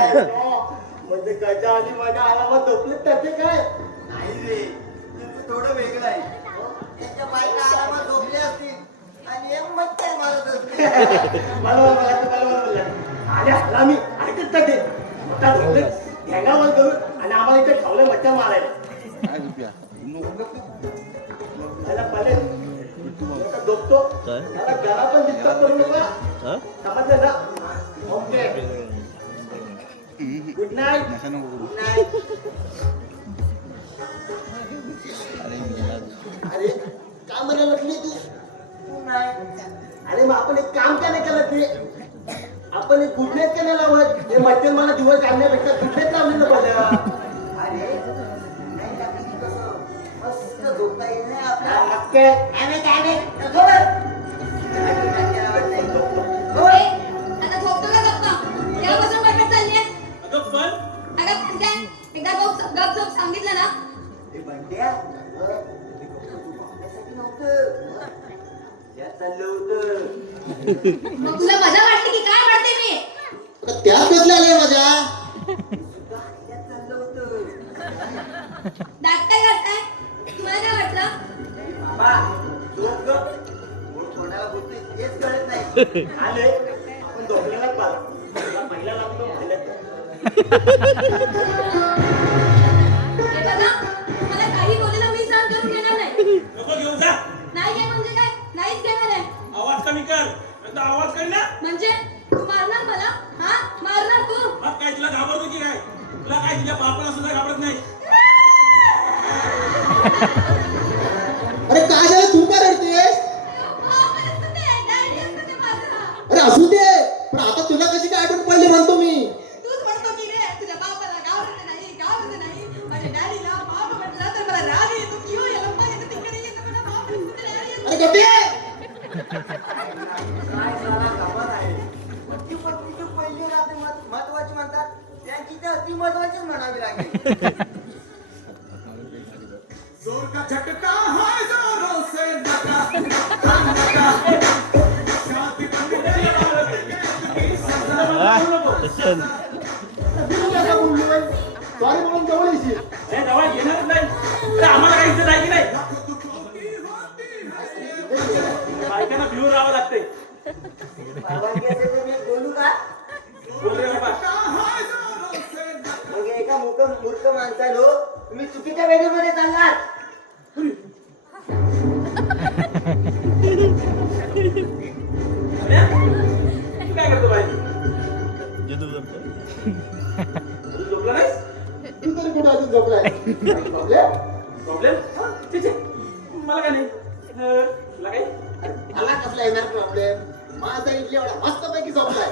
म्हणजे गजा आणि माझ्या आरामात झोपले त्याचे काय नाही रे, तुझं थोडं वेगळं आहे. त्याच्या बायका आरामात झोपले असतील आणि एक मच्छर मारत असते. मला मी ऐकत का ते आता झोपले हँगावर करून आणि आम्हाला इथे ठेवलं मच्छर मारायला पहिले झोपतो त्याला घरा पण डिस्टर्ब करू नका समजलं ना. Okay good night. Good night. अरे काय म्हणायला लागली तू? अरे मग आपण एक काम का नाही केलं ते आपण एक गुड नाईट का नाही लावत हे मध्यम मला दिवस काढण्यापेक्षा गुड नाईट लावलेलं पाहिजे. अरे मस्त झोपता येईल ना आपल्याला. नक्की सांगितलं ना मग तुला मजा वाटली की काय वाटते मी त्यात कसले आले मजा दाखताय करताय तुम्हाला काय वाटलं बाबा झोप ग कोणाला बोलते हेच कळत नाही. आले आपण झोपलेलाच पाहिला पहिला लागतो मला काही बोलायला मी सहन करून घेणार नाही. नको घेऊन जा. नाही घे म्हणजे काय नाहीच घेणार आहे. आवाज कमी कर. आता आवाज कर ना. म्हणजे तू मारणार मला हा मारणार तू मग काय तुला घाबरतो की काय तुला काय तुझ्या बापाला सुद्धा घाबरत नाही. अरे काय झालं तू काय रडतेस? अरे असू दे पण आता तुला कशी काय आठवण पडली म्हणतो मी. तूच म्हणतो की रे तुझ्या बापाला गावरते नाही माझ्या डॅडीला बाप म्हटलं तर मला राग येतो किंवा याला पाहिजे तिकडे येतो मला बाप म्हटलं अरे गप्पे काय साला गमत आहे. पत्ती पत्नीची पहिली रात्र महत्वाची म्हणतात त्यांची तर अति महत्वाचीच म्हणावी लागेल. जोर का झटका है जोरों से लगा शादी सॉरी म्हणून जवळ येशील. हे दवा घेणारच नाही. तर आम्हाला काही इज्जत आहे की नाही. बायकांना भिवून राहावं लागते. परवानगी असेल तर मी बोलू का? बोल रे बाबा. मग एका मूर्ख माणसालो तुम्ही चुकीच्या वेळेमध्ये चाललात. तू काय करतो बाई? तू झोपला नाहीस? तू तरी कुठे अजून झोपलाय? प्रॉब्लेम? छे छे. मला काय नाही. तुला काय? मला कसला येणार प्रॉब्लेम? माझा इडली एवढा मस्त पैकी झोपलाय.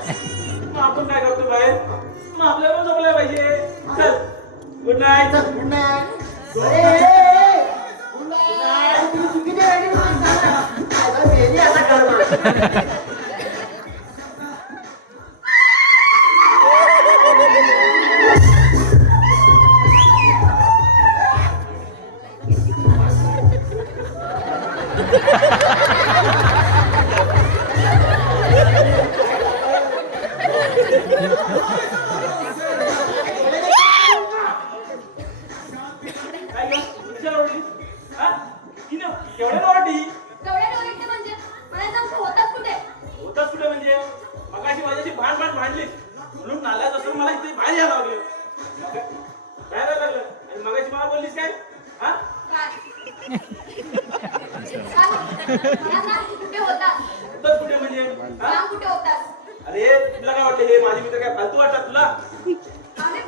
मग आपण काय करतो बाहेर? मग आपल्याला झोपलं पाहिजे. चल good night. Good night. Good night. तुम्ही चुकीच्या वेळेमध्ये चाललात. आता मेली आता कर्म. काय गं? कशाला ओरडलीस? हा? हिनं केवढ्याला ओरडली? तेवढ्या डोळ्यात म्हणजे मला सांग तू होतास कुठे होताच कुठे म्हणजे मगाशी माझ्याशी भांडली म्हणून नाल्यात असं मला इथे बाहेर यायला लागलं. काय करायला लागलं आणि मगाशी मला बोललीस काय? हा? काय सांग मला सांग तू कुठे होतास होताच कुठे म्हणजे? हा? सांग कुठे होतास अरे तुला काय वाटलं हे माझे मित्र काय फालतू वाटतात तुला? अरे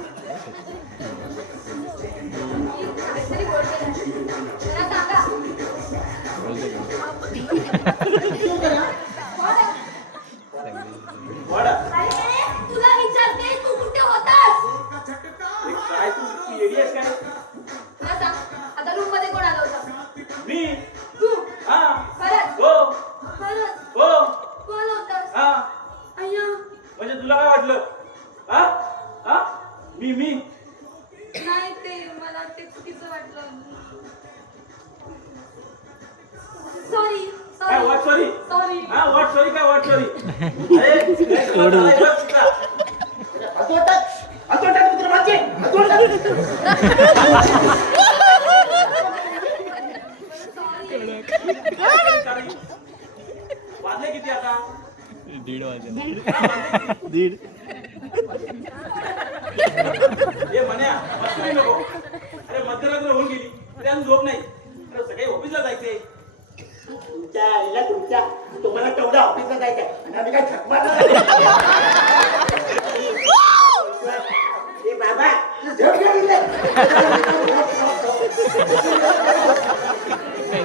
काहीतरी बोलते ना. जरा सांगा. वाडा अरे तुला विचारते तू कुठे होतास? अरे काय तू येडी आहेस काय? तुला सांग आता रूम मध्ये कोण आलं होतं? मी तू हा खरंच हो खरंच हो कोण होतास? हा अय्या म्हणजे तुला काय वाटलं? हा हा मी नाही ते मला ते चुकीचं वाटलं. सॉरी काय वाट सॉरी सॉरी. हा वाट सॉरी काय वाट सॉरी अरे तुला झालाय बघ तुला. हातोटात मित्र माझे हातोटात. वाजले किती आता? 1:30 वाजले. हे म्हण्या मस्करी नको. अरे मध्यरात्र होऊन गेली तरी अजून झोप नाही. अरे सकाळी ऑफिसला जायचंय. तुमच्या आईला तुमच्या तुम्हाला तेवढा ऑफिसला जायचंय आणि आम्ही काय झक मारणार ए बाबा तू झोप घे इथे.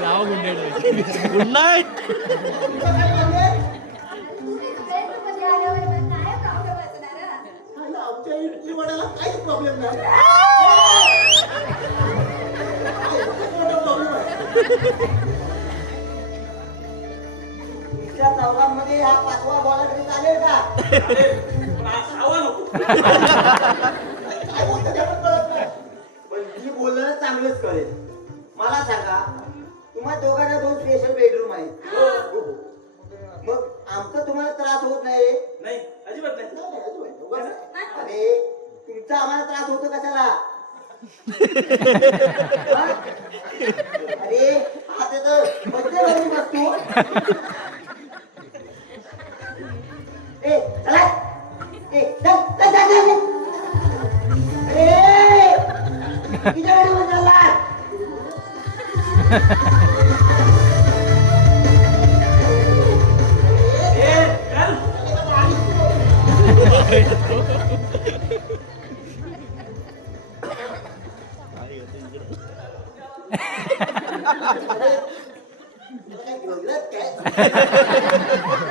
नाव गुड नाईट. तुमचं काय problem? तुम्ही बेडरूममध्ये आल्यावर मग काय प्रॉब्लेम असणार हं? आईला आमच्या इडली वड्याला काहीच प्रॉब्लेम नाही. मोठा प्रॉब्लेम आहे. तुमच्या चौघांमध्ये हा 5वा बॉलर तरी चालेल का? अरे पण आज खावा नको. काय बोलतो ते पण कळत नाही. पण मी बोलणं चांगलंच कळेल. मला सांगा तुम्हा दोघांना 2 स्पेशल बेडरूम आहेत. हो. मग आमचा तुम्हाला त्रास होत नाही? नाही अजिबात नाही. नाही, नाही, अजून आहे. उगाच आहे. अरे तुमचा आम्हाला त्रास होतो कशाला? हा? अरे हा तर मध्यवर्ती बसतो. ए चला ए चल चल चल चल. अरे किती वेळ चालला? ए चल. काय बोललात काय?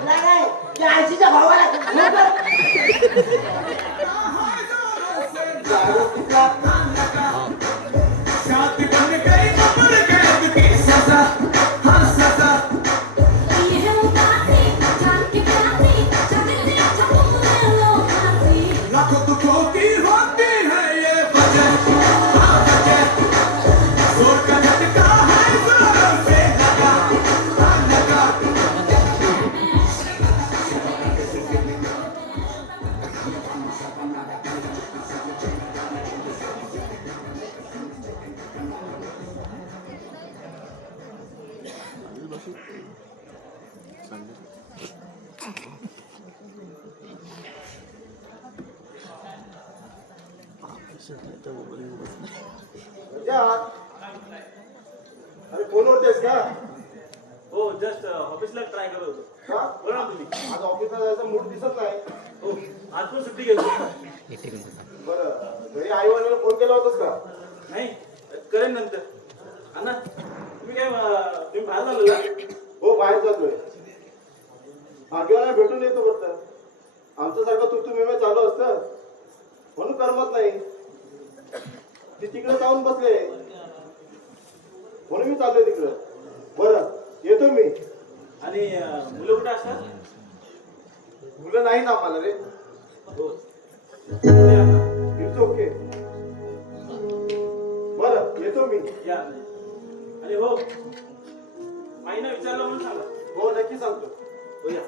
नाही, नाही. त्या आळशीच्या भावाला दारू पिता. अरे फोनवरती आहेस का? हो जस्ट ऑफिसला ट्राय करत होतो. का? बोला ना तुम्ही. आज ऑफिसला जायचा मूड दिसत नाही. हो आज पण सुट्टी घेतो. बरं घरी आई वडिलांना फोन केला होतास का? नाही करेन नंतर. अण्णा तुम्ही काय तुम्ही बाहेर झालो का? हो बाहेर जातोय. भाग्यवाला भेटून येतो फक्त. आमच्यासारखं तू मेमे चालू असतं म्हणून करमत नाही. ती तिकडे जाऊन बसले म्हणून मी चाललोय तिकडं. बरं येतो मी. आणि मुलं कुठे असतात? मुलं नाहीत आम्हाला रे. हो बोलूया अण्णा. It's okay. बरं येतो मी. या आणि हो माईनं विचारलं म्हणून सांगा. हो नक्की सांगतो. हो या.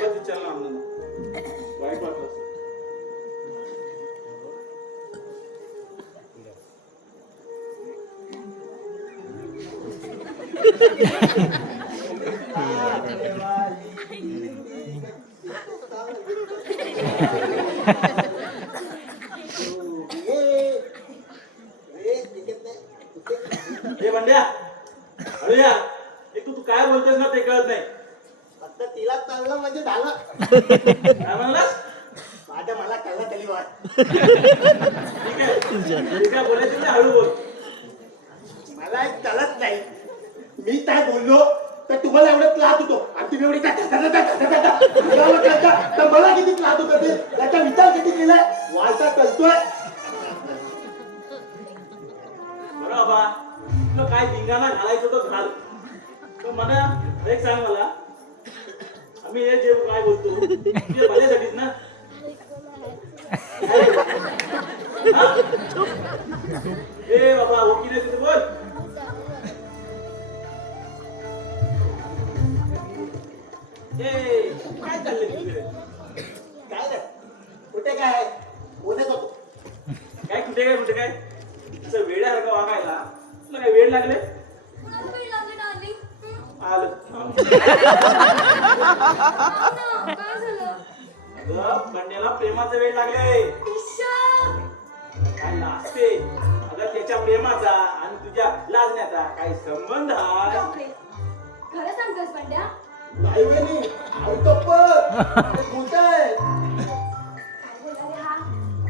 बस विचारलं अण्णांना. वाईट वाटलं असेल. हे बंड्या काय बोलतोस ना ते कळत नाही. फक्त तिला कळलं म्हणजे झालं. काय म्हणलास? माझ्या मला कळलं तरी वाट. ठीक आहे तू काय बोलायचं नाही, हळू बोल. मला एक कळत नाही. मी काय बोललो तर तुम्हाला एवढं त्रास होतो आणि तुम्ही एवढी तुम्हाला कळतं, तर मला किती त्रास होतो ते त्याचा विचार किती केलाय. वाळता कळतोय. बरं बाबा तुला काय धिंगाणा घालायचं तर घाल. तर मला एक सांग मला, आम्ही हे जे काय बोलतो ते भल्यासाठीच ना. हा? ए बाबा हो की नाही तिथे बोल. ए काय चाललंय तुझे? काय रे कुठे काय बोलत होतो. काय कुठे काय असं वेड्यासारखं वागायला तुला काय वेळ लागले? कुणाला वेळ लागला डार्लिंग? आलं काय झालं? अगं बंड्याला प्रेमाचा वेळ लागले. ईशा! काय लाजते अगं, त्याच्या प्रेमाचा आणि तुझ्या लाजण्याचा काही संबंध आहे? बापरे. खरं सांगतोस पांड्या? नाही वहिनी, आई तप्पत. कुठे आहे? काय बोलला रे हा?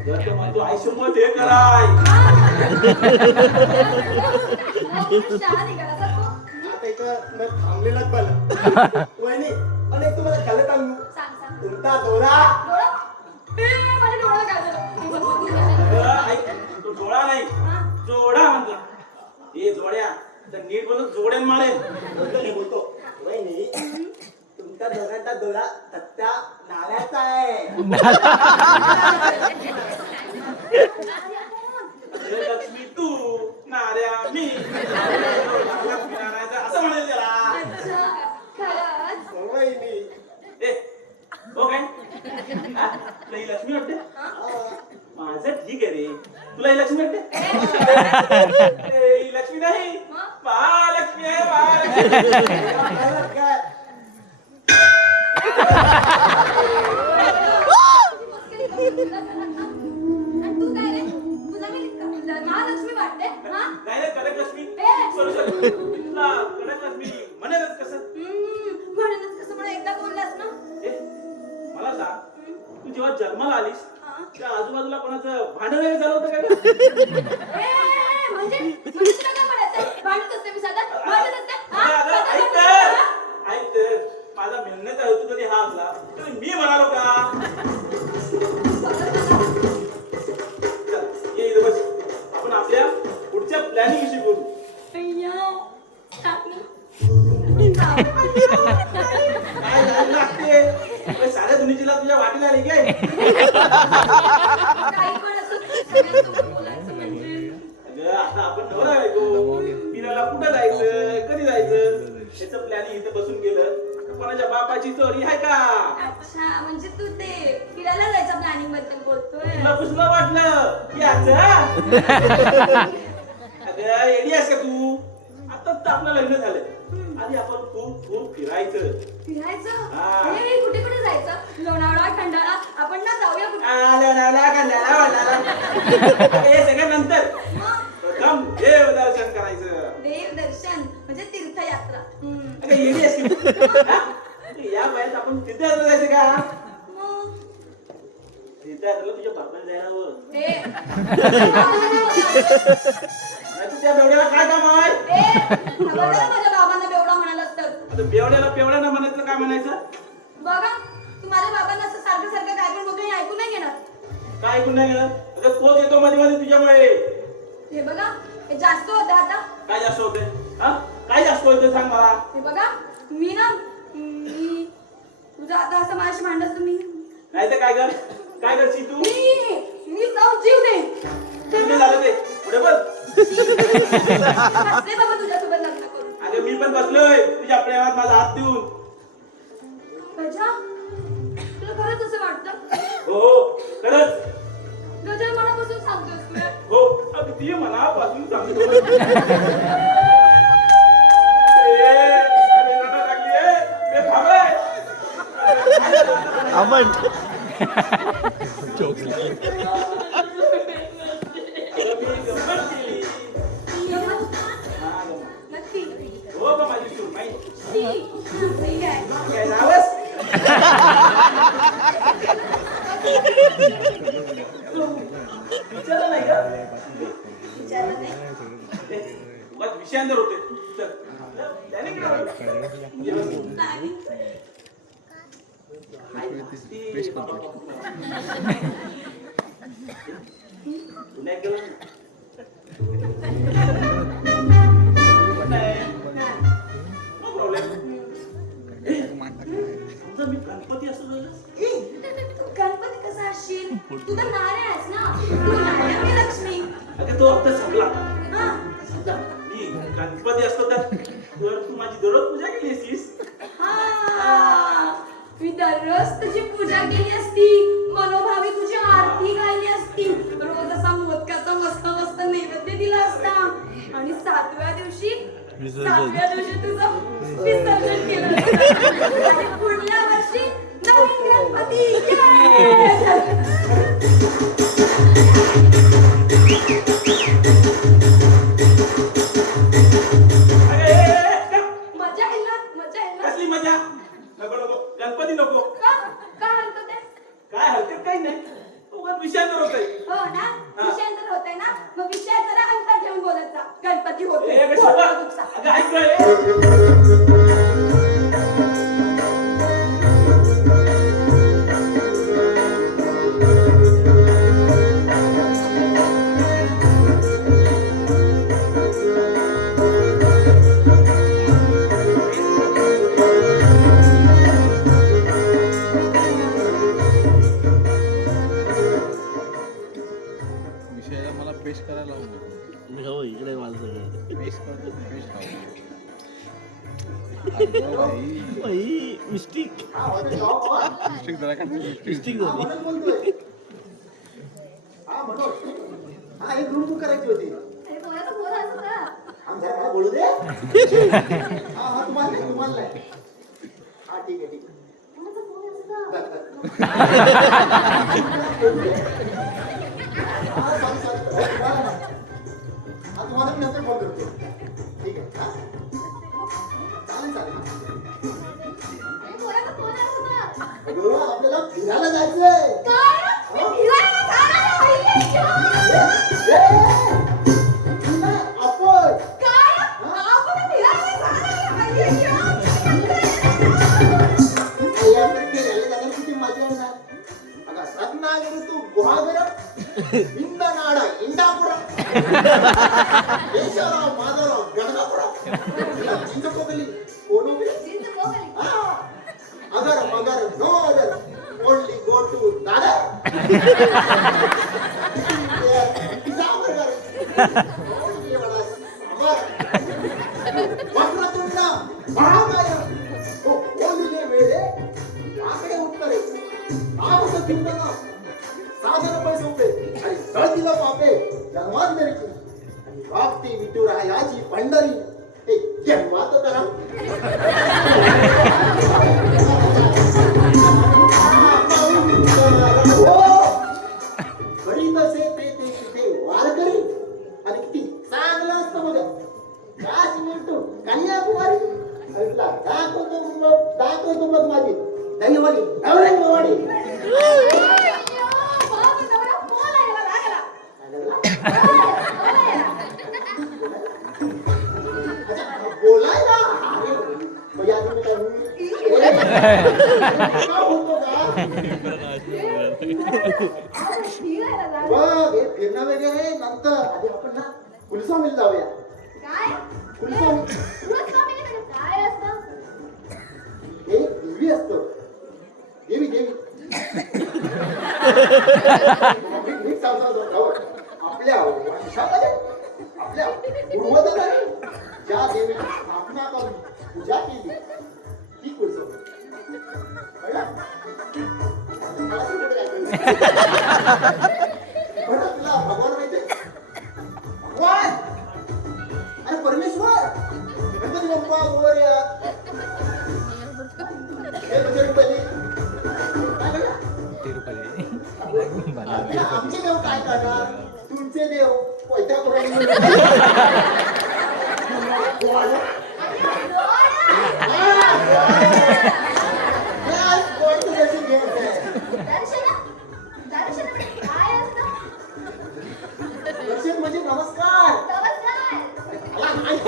अगं तो म्हणतो आयुष्यमत हे कराय. चहा निघाला का तो? आता इथं न थांबलेलाच बरं. वहिनी पण एक तुम्हाला खरं सांगू, सांग. तुमचा डोळा डोळा? माझ्या डोळ्याला काय झालं? अगं ऐक, तो डोळा नाही हा? जोडा म्हणतो. हे जोड्या तर नीट बोलून जोड्यान मारेल. बोलतो नाही बोलतो. वहिनी तुमच्या दोघांचा डोळा सत्या नाल्याचा आहे. अरे लक्ष्मी तू नाऱ्या मी लक्ष्मी नारायण असं म्हणाल त्याला. अच्छा. खरंच? वहिनी ए हो काय हा? तुला ही लक्ष्मी वाटते? माझं ठीक आहे रे, तुला ही लक्ष्मी वाटते? ए, ही लक्ष्मी नाही, महालक्ष्मी आहे. महालक्ष्मी काय आणि तू काय रे? तुला मी महालक्ष्मी वाटते? हा? नाही रे, कडक लक्ष्मी. ए! सॉरी तुला कडक लक्ष्मी म्हणेलच कसं? म्हणूनच कसं मला एकदा बोललास ना? ए मला सांग, तू जेव्हा जन्माला आलीस हा? त्या आजूबाजूला कोणाचं भांडण वगैरे झालं होतं का ग? म्हणजे तुला काय म्हणायचं? भांडत असते मी साधा? भांडत असते? हा? अगं, अगं, ऐक साधा तर, भांडत ऐक तर. माझा म्हणण्याचा हेतू जरी हा असला तरी मी म्हणालो का? चल, ये इथं बस. आपण आपल्या पुढच्या प्लॅनिंग विषयी बोलू. काय झालं लागते? अरे, साऱ्या दुनियेला तुझ्या वाटेला आली काय? काही पण असो, सगळ्यांसोबत बोलायचं म्हणजे. अगं, आता आपण नवरा बायको. फिरायला कुठं जायचं, कधी जायचं, याचं प्लॅनिंग इथं बसून केलं तर कोणाच्या बापाची चोरी आहे का? अच्छा, म्हणजे तू ते फिरायला जायचं प्लॅनिंग बद्दल बोलतोय. तुला पुसलं वाटलं याच? अगं येडी आहेस का तू? आता तर आपलं लग्न झालं आणि आपण खूप खूप फिरायचं. फिरायचं? हा. हे कुठे कुठे जायचं? लोणावळा, खंडाळा, आपण ना जाऊया कुठे? हे सगळं नंतर. मग प्रथम देवदर्शन करायचं. देवदर्शन म्हणजे तीर्थयात्रा. अगं येडी आहेस की तू? हा? या वयात आपण तीर्थयात्रा जायचं का? मग तीर्थयात्रेला तुझ्या बापाला जायला हवं. हे नाही तर त्या बेवड्याला काय काम आहे? खबरदार माझ्या बाबांना बेवडा म्हणालास तर. आता बेवड्याला म्हणायचं काय म्हणायचं? बघा, तू माझ्या बाबांना असं सारखं सारखं काय पण बोलतो हे ऐकून नाही घेणार. काय ऐकून नाही गेलं? अगं तोच येतो मध्ये मध्ये तुझ्यामुळे. हे बघा, हे जास्त होतं आता. काय जास्त होते? हा? काय जास्त होते सांग मला. हे बघा, मी तुझं आता असं माझ्याशी भांडस तुम्ही. नाही तर काय कर? काय करशील तू? मी जाऊन जीव दे. तुझं झालं ते पुढे बोल. हसले बाबा तुझ्यासोबत लग्न करून. अगं मी पण बसलोय तुझ्या प्रेमात माझा हात देऊन. गजा, तुला खरंच असं वाटतं? हो खरंच. गजा मनापासून सांगतोस तुला. हो अगदी मनापासून सांगतो. अरे रडा लागली आहे. ए, थांब रे. आमंट अगं, मी गंमत केली. गमत? हा, गंमत. नक्की. हो का माझी सून माहिती? विषयांतर होते. चल. त्याने काय होईल? पुन्हा एक गेला. No problem. समजा मी गणपती असतो तर तू गणपती कसा असशील? तू तर नारायण आहेस ना. तू नारायण मी लक्ष्मी. अगं तो हप्ता संपला. हा. समजा मी गणपती असतो तर तू माझी दररोज पूजा केली असतीस. हा. मी दररोज तुझी पूजा केली असती. मनोभावी तुझी आरती गायली असती. रोज असा मोदकाचा मस्त मस्त नैवेद्य दिला असता. आणि सातव्या दिवशी तुझं विसर्जन केलं असतं. आणि पुढल्या वर्षी नवीन गणपती. मजा येईल ना? मजा येईल ना? कसली मजा? नको नको गणपती नको. का? काय हरकत आहे? काय हरकत काही नाही. उगाच विषयांतर होतंय. हो ना? विषयांतर होतंय ना? मग विषय जरा अंतर ठेवून बोलत जा. गणपती होते. ए, अगं शोभा. अगं ऐक गं, ए. विषयाला मला पेश करायला लावू नको. हो इकडे माझं सगळं पेश करतो पेश भाई मिस्टेक मिस्टेक जरा का मिस्टेक झाली. बोलतोय. हा मनोज. हा एक रूम बुक करायची होती. अरे बोलायचं बोल असं बोला. आमच्या मला बोलू दे. हा हा तुम्हाला नाही. हा ठीक आहे ठीक आहे. बोलायचं बोल असं जा. तुम्हाला मी नंतर फोन करतो. ठीक आहे. हा? चालेल चालेल. अरे बोलायचं बोल असं जा. अगं, आपल्याला फिरायला जायचंय. काय? मी फिरायला जाणार आहे. आपण काय? आपण फिरायला जाणार आहे. आपण फिरायला जाणार किती मजा येणार. अगं रत्नागिरी तू गुहागर इंदनाडा इंदापुरा केशवराव माधवराव गणगापुरा चिंचपोकली कोणोगली जिंद बोगली. अगर मगर नो अगर ओनली गो टू दादा वक्रतुंड महाकाय ओलिले वेळे वाकडे उत्तरे आवस तिंदना साधन पैसे उपे आणि जळतीला पापे जन्मांतरीची आणि वागती विटुरा याची पंढरी हे जन्मात करा. घडी तसे ते तिथे वार करी आणि किती चांगलं असतं बघा. काश्मीर कन्याकुमारी दाखवतो मग माझी दहीवाली औरंगाबादी. बाबा नवरा बोलायला लागला. बोलायला अरे मग या तुम्ही काय होतो का फिरायला जा. बघ हे फिरणं वगैरे नंतर आधी आपण ना कुलस्वामीला जाऊया. काय? कुलस्वामी कुलस्वामीला काय असतं? हे देवी असतं. देवी देवी नीट सांगतो आपल्या वंशामध्ये आपल्या पूर्वजांनी ज्या देवीची स्थापना करून पूजा केली ती कुलस्वामी. कळलं? मला कुठे बरं तुला भगवान माहिती भगवान अरे परमेश्वर गणपती बाप्पा मोरया. हे बजरंगबली. काय कळलं? आमचे देव काय करणार तुमचे देव पैसा करून दर्शन म्हणजे काय असतं? म्हणजे नमस्कार. नमस्कार. मला नाही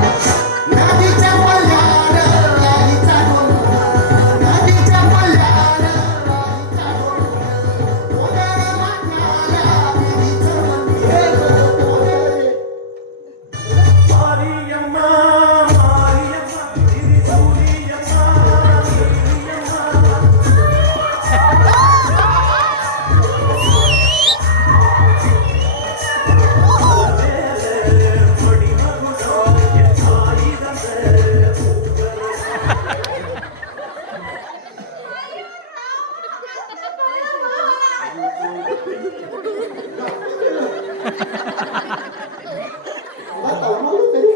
नदीच्या पल्ल्यावर राहीचा डोंगर, नदीच्या पल्ल्यावर राहीचा डोंगर, डोंगर माथ्याला देवीचं मंदिर, डोंगर. मला तळमळलं तरी.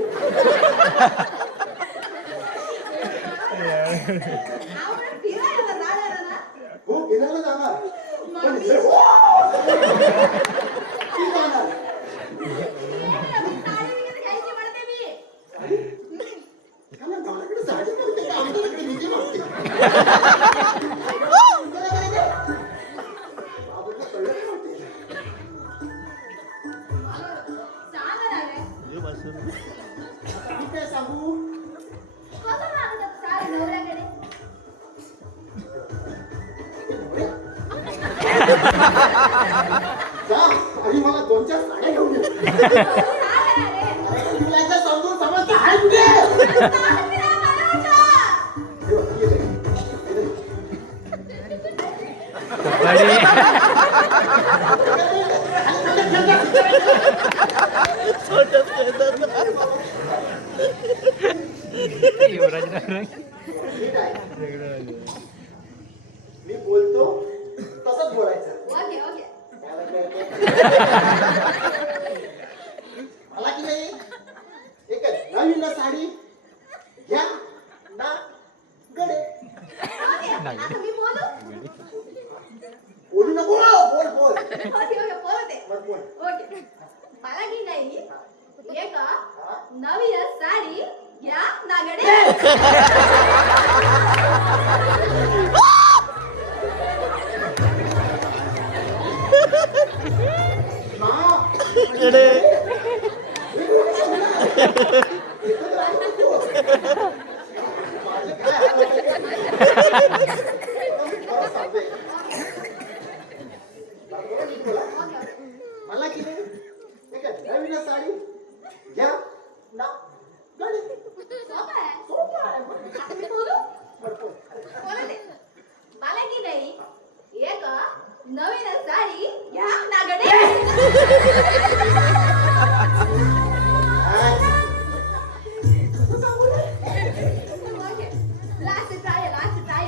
आपण फिरायला जाणार ना हो फिरायला जाणार मग पण मी- हे- ती जाणार साडी वगैरे घ्यायची म्हणते मी. त्याला गावाकडे साडी मागते का आमच्याकडे निधी मागते बाबूला कळलं नाही वाटते. सांगा ना रे. मी काय सांगू कसं मागतात साडी नवऱ्याकडे? जा आणि मला 2-4 साड्या घेऊन ये. सांगा ना रे. तुला एकदा समजून समजतं आहे कुठे? साडी नाही म्हणायचं. हे बघ, ये रे. ठीक आहे. मी बोलतो तसंच बोलायचं ओके ओके. मला की नाही एक नवीन साडी घ्या ना गडे ओके. आता मी बोलू? बोलू नको बोल बोल ओके ओके बोलते. मग बोल ओके. मला की नाही एक नवीन साडी घ्या नागडे. मला की नाही ठीक आहे नवीन साडी घ्या ना गडे सोपं आहे. सोपं आहे. आता मी बोलू? बरं, बोल. बोलते. मला की नाही एक नवीन साडी घ्या नागडे. कसं सांगू रे? Okay. Last try last try.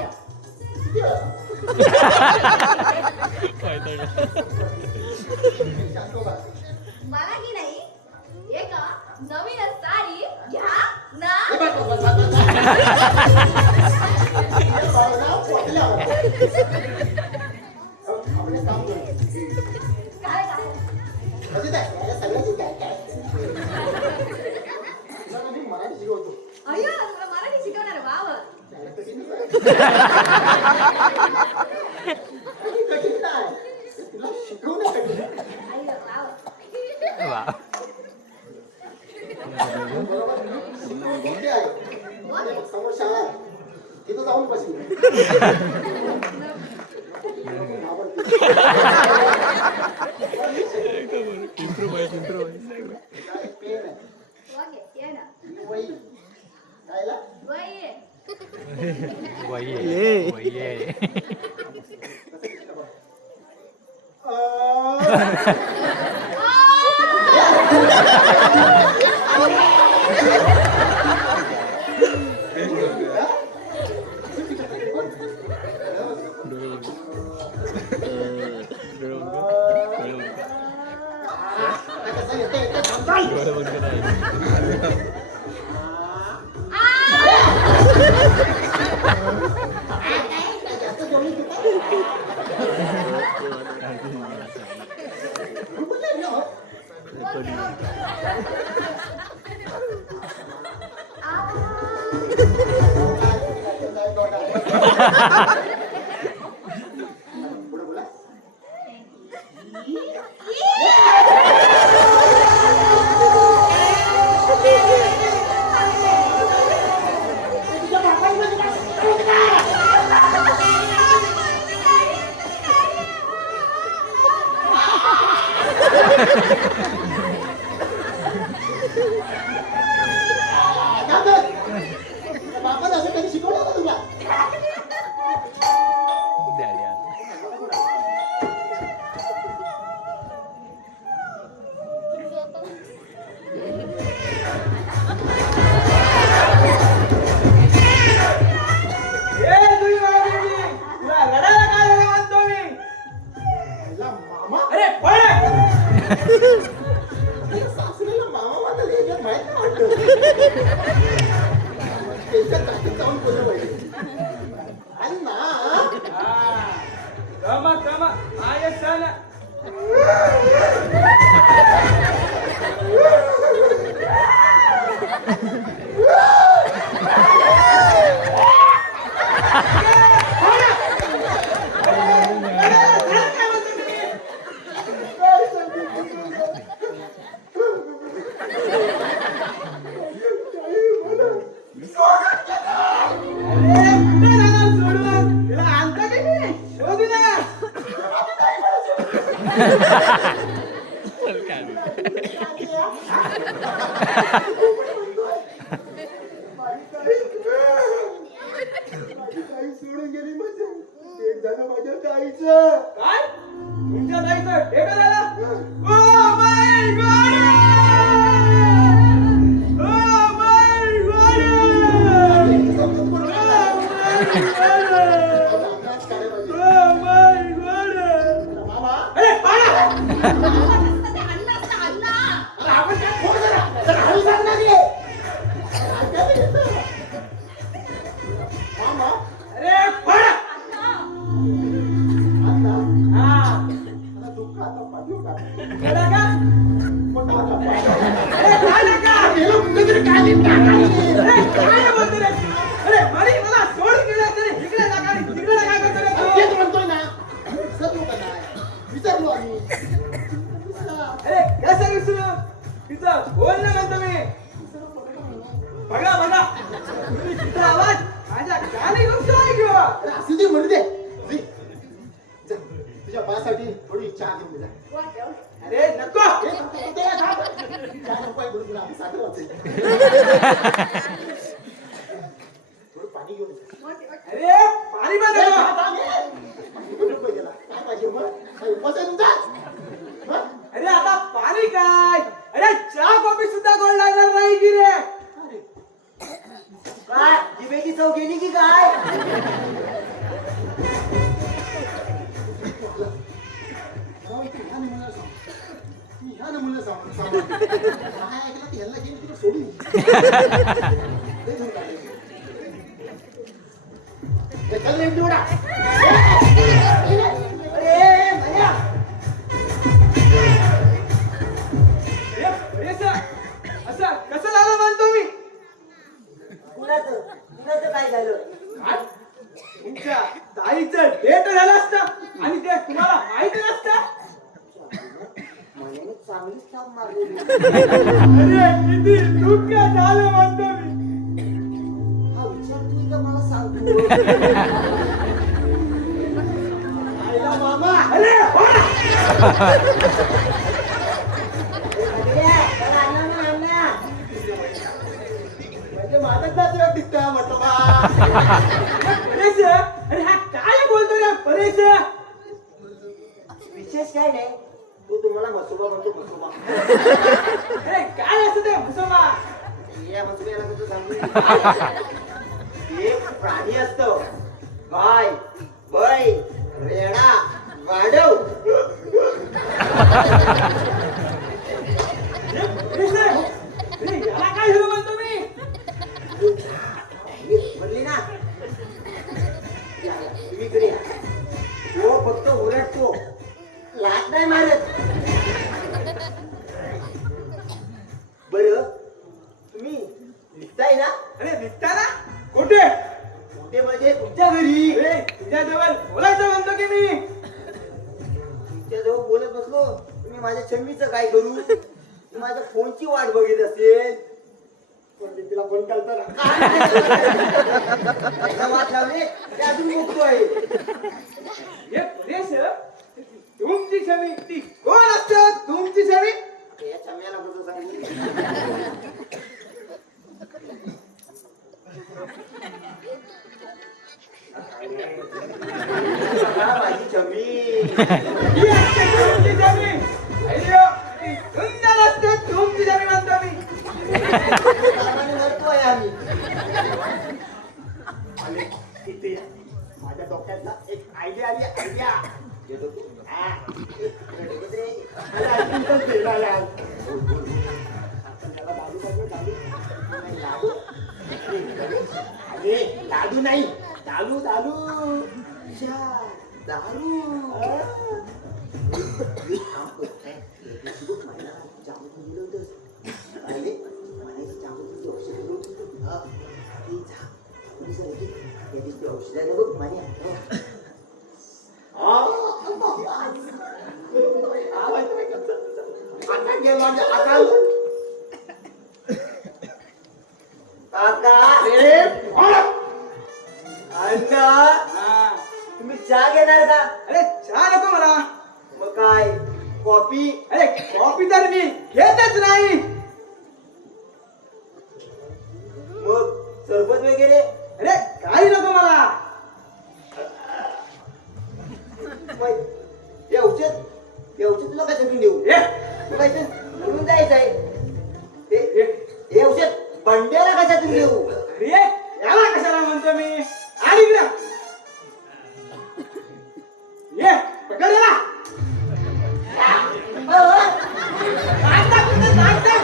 शांत बस. मला की नाही एक नवीन साडी घ्या ना. काय काय मराठी शिकवतो अय्यो तुला मराठी शिकवणार वाव. कठीण नाही तुला शिकवणं कठीण अय्यो वाव. बरोबर शिकवण कुठे आहे ओके. समोर शाळा आहे. तिथं जाऊन बसेल पेन आहे ओके ये ना. वही खायला वय. कसं येतं येतं थांबा. जास्त जेवण घेता? कुठे आहे ना? पुढे बोला. तुझ्या बापाला बापाला असं कधी शिकवलं का तुला? तुला रडायला काय झालं म्हणतो मी? याला मामा अरे पळ! सासऱ्याला मामा म्हणाले याच्यात माहित नाही वाटतं. त्यांच्या ताटात जाऊन बोललं पाहिजे. आणि ना कमा आय सण काही सोडून गेली म्हणजे एक झालं माझ्या ताईचं. काय तुमच्या ताईचं डेटा झाला oh my God oh my God oh my God मामा अरे पाडा ते अण्णा असतं, अण्णा. अरे आपण काय फोन करा जरा हळू सांगणार रे. ऐकायला येतं. मामा अरे पाडा अण्णा. आता हा आता दुःख आता पाठवू का? कळलं का मोठा होता पाठव. अरे काय का गेलो कुठेतरी काढली टाकायची. अरे काय बोलतो रे अरे मरी मला सोड केलं तरी इकडे टाका आणि तिकडे काय करतो रे तू? तेच म्हणतोय ना. विसरलो का नाही? विसरलो आम्ही. अरे कसं विसरू तिचं बोल ना म्हणतो मी बघा तिचा आवाज माझ्या कानी घुसतोय किंवा अरे असू दे म्हणू दे. जी. जा. तुझ्या बासाठी थोडी चहा घेऊन ये जा. अरे नको ए, ते थांब. चहा नको आहे म्हणून तुला आम्ही साखर वाचेल. थोडं पाणी घेऊन ये. अरे पाणी पण ए, नको. थांब, थांब, ए. पाणी पण नको याला. काय पाहिजे मग? काय उपवास आहे तुमचा? हं? अरे आता पाणी काय अरे चहा कॉफी सुद्धा गोड लागणार नाही की रे अरे, काय जिभेची चव गेली की काय? जाऊ तू ह्या नमुन्याला सांग. तू ह्या नमुन्याला सांग. काय ऐकलं की ह्याला घेऊन तुला सोडून दे घेऊन टाकायचं. हे चल रे, निवडा. अरे भैया अरे असं कसं झालं म्हणतो मी कुणाचं काय झालं? काय? तुमच्या ताईचं डेट झालं असतं आणि ते तुम्हाला माहिती नसतं मनाने चांगलीच थाप मारली. अरे किती दुःख झालं म्हणतो मी हा विचार तू का मला सांगतो? आईला मामा. अरे होय. म्हणजे माझाच नातेवाईक दिसतोय म्हटलं बा. परेश अरे हा काय बोलतो रे परेश विशेष काय नाही तू तुम्हाला मसोबा म्हणतो मसोबा. अरे काय असं ते मुसोबा या मसोब्याला कसं सांगू? एक प्राणी असतो गाय बैल रेडा वाढव. परेश अरे याला काय झालं म्हणतो मी म्हणली ना तुम्ही कडे या. तो फक्त ओरडतो लाट नाही मारत. काय करू? ती माझ्या फोनची वाट बघत असेल. पण मी तिला फोन करतो ना. एकदा वाट लावली की अजून बघतोय. तुमची छवी ती कोण असतं? तुमची छवी या छम्याला कसं सांगू? माझी छबी तुमची छवी अय्यो ती सुंदर असते. तुमची छवी म्हणतो मी. कामाने मरतोय आम्ही. आणि इथे या. माझ्या डोक्यात ना एक आयडिया आली. आयडिया येतो तू. हा. येतो रे. अरे ऐकून पण गेला यार. आपण त्याला दारू पाहिजे, दारू. नाही, लाडू. अरे लाडू नाही, दारू दारू. अच्छा, दारू. औषधाने बघ माझ्या आता गेलो म्हणजे आता काका अरे अण्णा हा. तुम्ही चहा घेणार का? अरे चहा नको मला. मग काय कॉफी? अरे कॉफी तर मी घेतच नाही. मग सरबत वगैरे? अरे काही नको मला. मग हे औषध तुला कशातून देऊ? ए, तुला इथे बोलून जायचंय. हे औषध बंड्याला कशातून देऊ? अरे याला कशाला म्हणतो मी? आणि इकडं. ये पकड याला. काढता कुठं, काढता.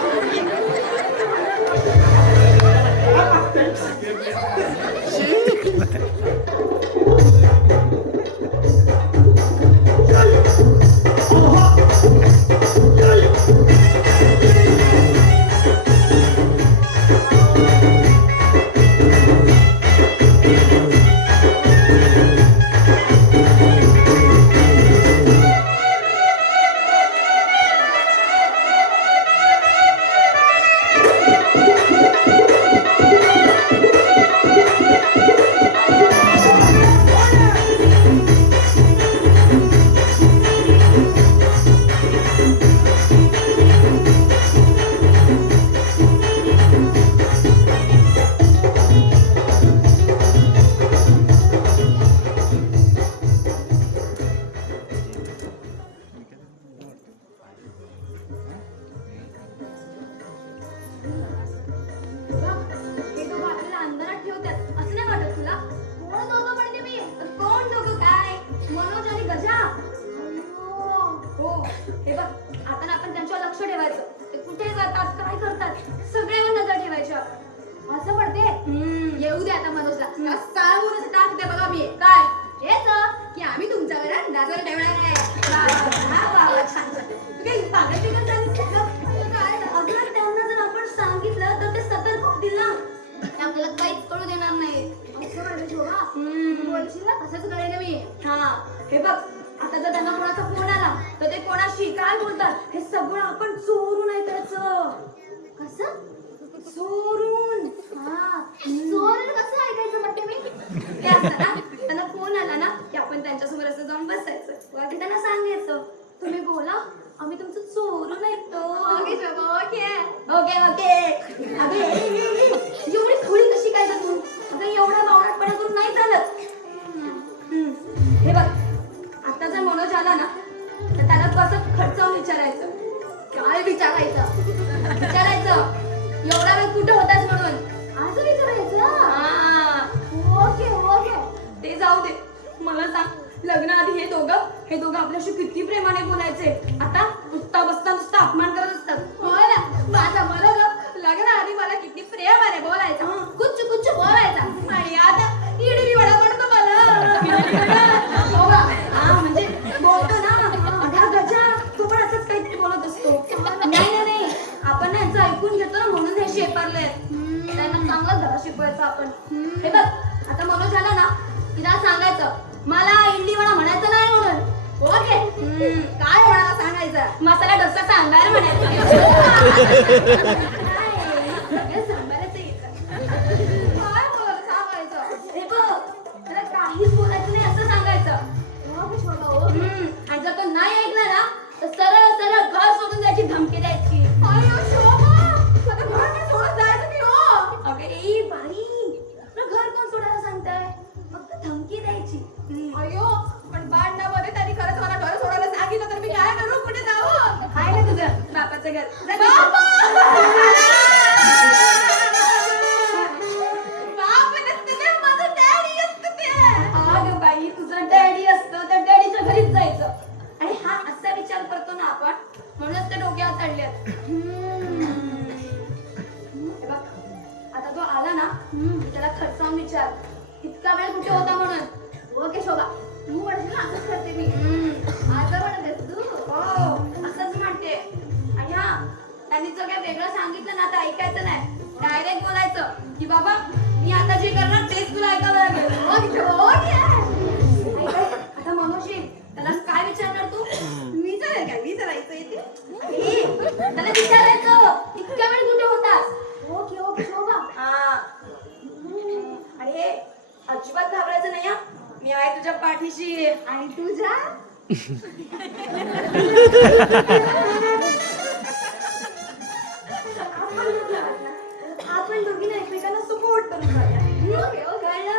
हे दोघं आपल्याला अंधारात ठेवतात असं नाही वाटत तुला? कोण दोघं म्हणते मी? कोण दोघं काय? मनोज आणि गजा. हो हे बघ आता ना आपण त्यांच्यावर लक्ष ठेवायचं. ते कुठे जातात काय करतात सगळ्यावर नजर ठेवायची आपण. असं पडते येऊ दे आता मनोजला सांगून टाकते बघा मी. काय हेच की आम्ही तुमच्यावर नजर ठेवणार आहे. छान छान. तू काही पागल बिगल झालीस का? काय अगं त्यांना जर आपण सांगितलं तर ते सतर्क होतील ना. ते आपल्याला काहीच कळू देणार नाही. असं वाटत शोभा बोलशील ना तसंच कळेल मी. हा हे बघ आता जर त्यांना कोणाचा फोन आला तर ते कोणाशी काय बोलतात हे सगळं आपण चोरून ऐकायचं. कसं चोरून? हा चोरून कसं ऐकायचं म्हणते मी? ते असतं ना त्यांना फोन आला ना की आपण त्यांच्यासमोर असं जाऊन बसायचं. बाकी त्यांना सांगायचं तुम्ही बोला आम्ही तुमचं चोरून ऐकतो. Okay okay okay. अगं एवढी थोडी कशी काय का तू? अगं एवढा बावळटपणा करून नाही चालत. हे बघ आता जर मनोज आला ना तर त्याला कसं खर्चावून विचारायचं. काय विचारायचं? एवढा वेळ कुठे होतास म्हणून असं विचारायचं. ओके ओके ते जाऊ दे. मला सांग लग्नाआधी हे दोघं आपल्याशी किती प्रेमाने बोलायचे. आता उठता बसता नुसता अपमान करत असतात. हो ना माझा मला लग्नाआधी मला किती प्रेमाने बोलायचा. कुच्च कुच्च बोलायचा. आणि आता इडली वडा म्हणतो मला. हा म्हणजे बोलतो ना अधा गजा तो पण असंच काहीतरी बोलत असतो. नाही आपण यांचं ऐकून घेतो ना म्हणून हे शेपारले. त्यांना चांगला धडा शिकवायचा आपण. हे बघ आता मनोज आला ना तिला सांगायचं मला इडली वडा म्हणायचं नाही म्हणून. ओके काय म्हणाला सांगायचं? मसाला डोसा सांबार म्हणायचं सगळं सांबारच येतं. काय बोल सांगायचं? हे बघ त्याला काहीच बोलायचं नाही असं सांगायचं. आणि जर तो नाही ऐकला ना तर सरळ सरळ घर सोडून जायची धमकी द्यायची. अय्यो शोभा, आता घर नाही सोडून जायचं की हो? अगं ए बाई आपलं घर कोण सोडायला सांगताय फक्त धमकी द्यायची. अय्यो, पण भांडणामध्ये त्यांनी खरंच मला घर सोडायला सांगितलं तर मी काय करू? कुठे जाऊ? आहे ना तुझं बापाचं घर जा तिथे. बाप नसते ते, माझं डॅडी असतं ते. अगं बाई तुझं डॅडी असतं तर डॅडीच्या घरीच जायचं. आणि हा असा विचार करतो ना आपण म्हणूनच ते डोक्यावर चढले. आता तो आला ना त्याला खर्चावून विचार इतका वेळ कुठे होता म्हणून. ओके शोभा तू म्हणशील ना असंच करते मी. माझं म्हणतेस तू हो असंच म्हणते. आणि हा त्यांनी जर काय वेगळं सांगितलं ना तर ऐकायचं नाही. डायरेक्ट बोलायचं की बाबा मी आता जे करणार तेच तुला ऐकावं लागेल. आता मनोशी त्याला काय विचारणार तू? विचारेल काय? विचारायचं इथे. त्याला विचारायचं इतक्या वेळ कुठे होतास. ओके ओके शोभा हा आणि हे अजिबात घाबरायचं नाही हा. मी आहे तुझ्या पाठीशी. आणि तुझ्या आपण दोघींना एकमेकांना सपोर्ट करून जाऊया. कळलं?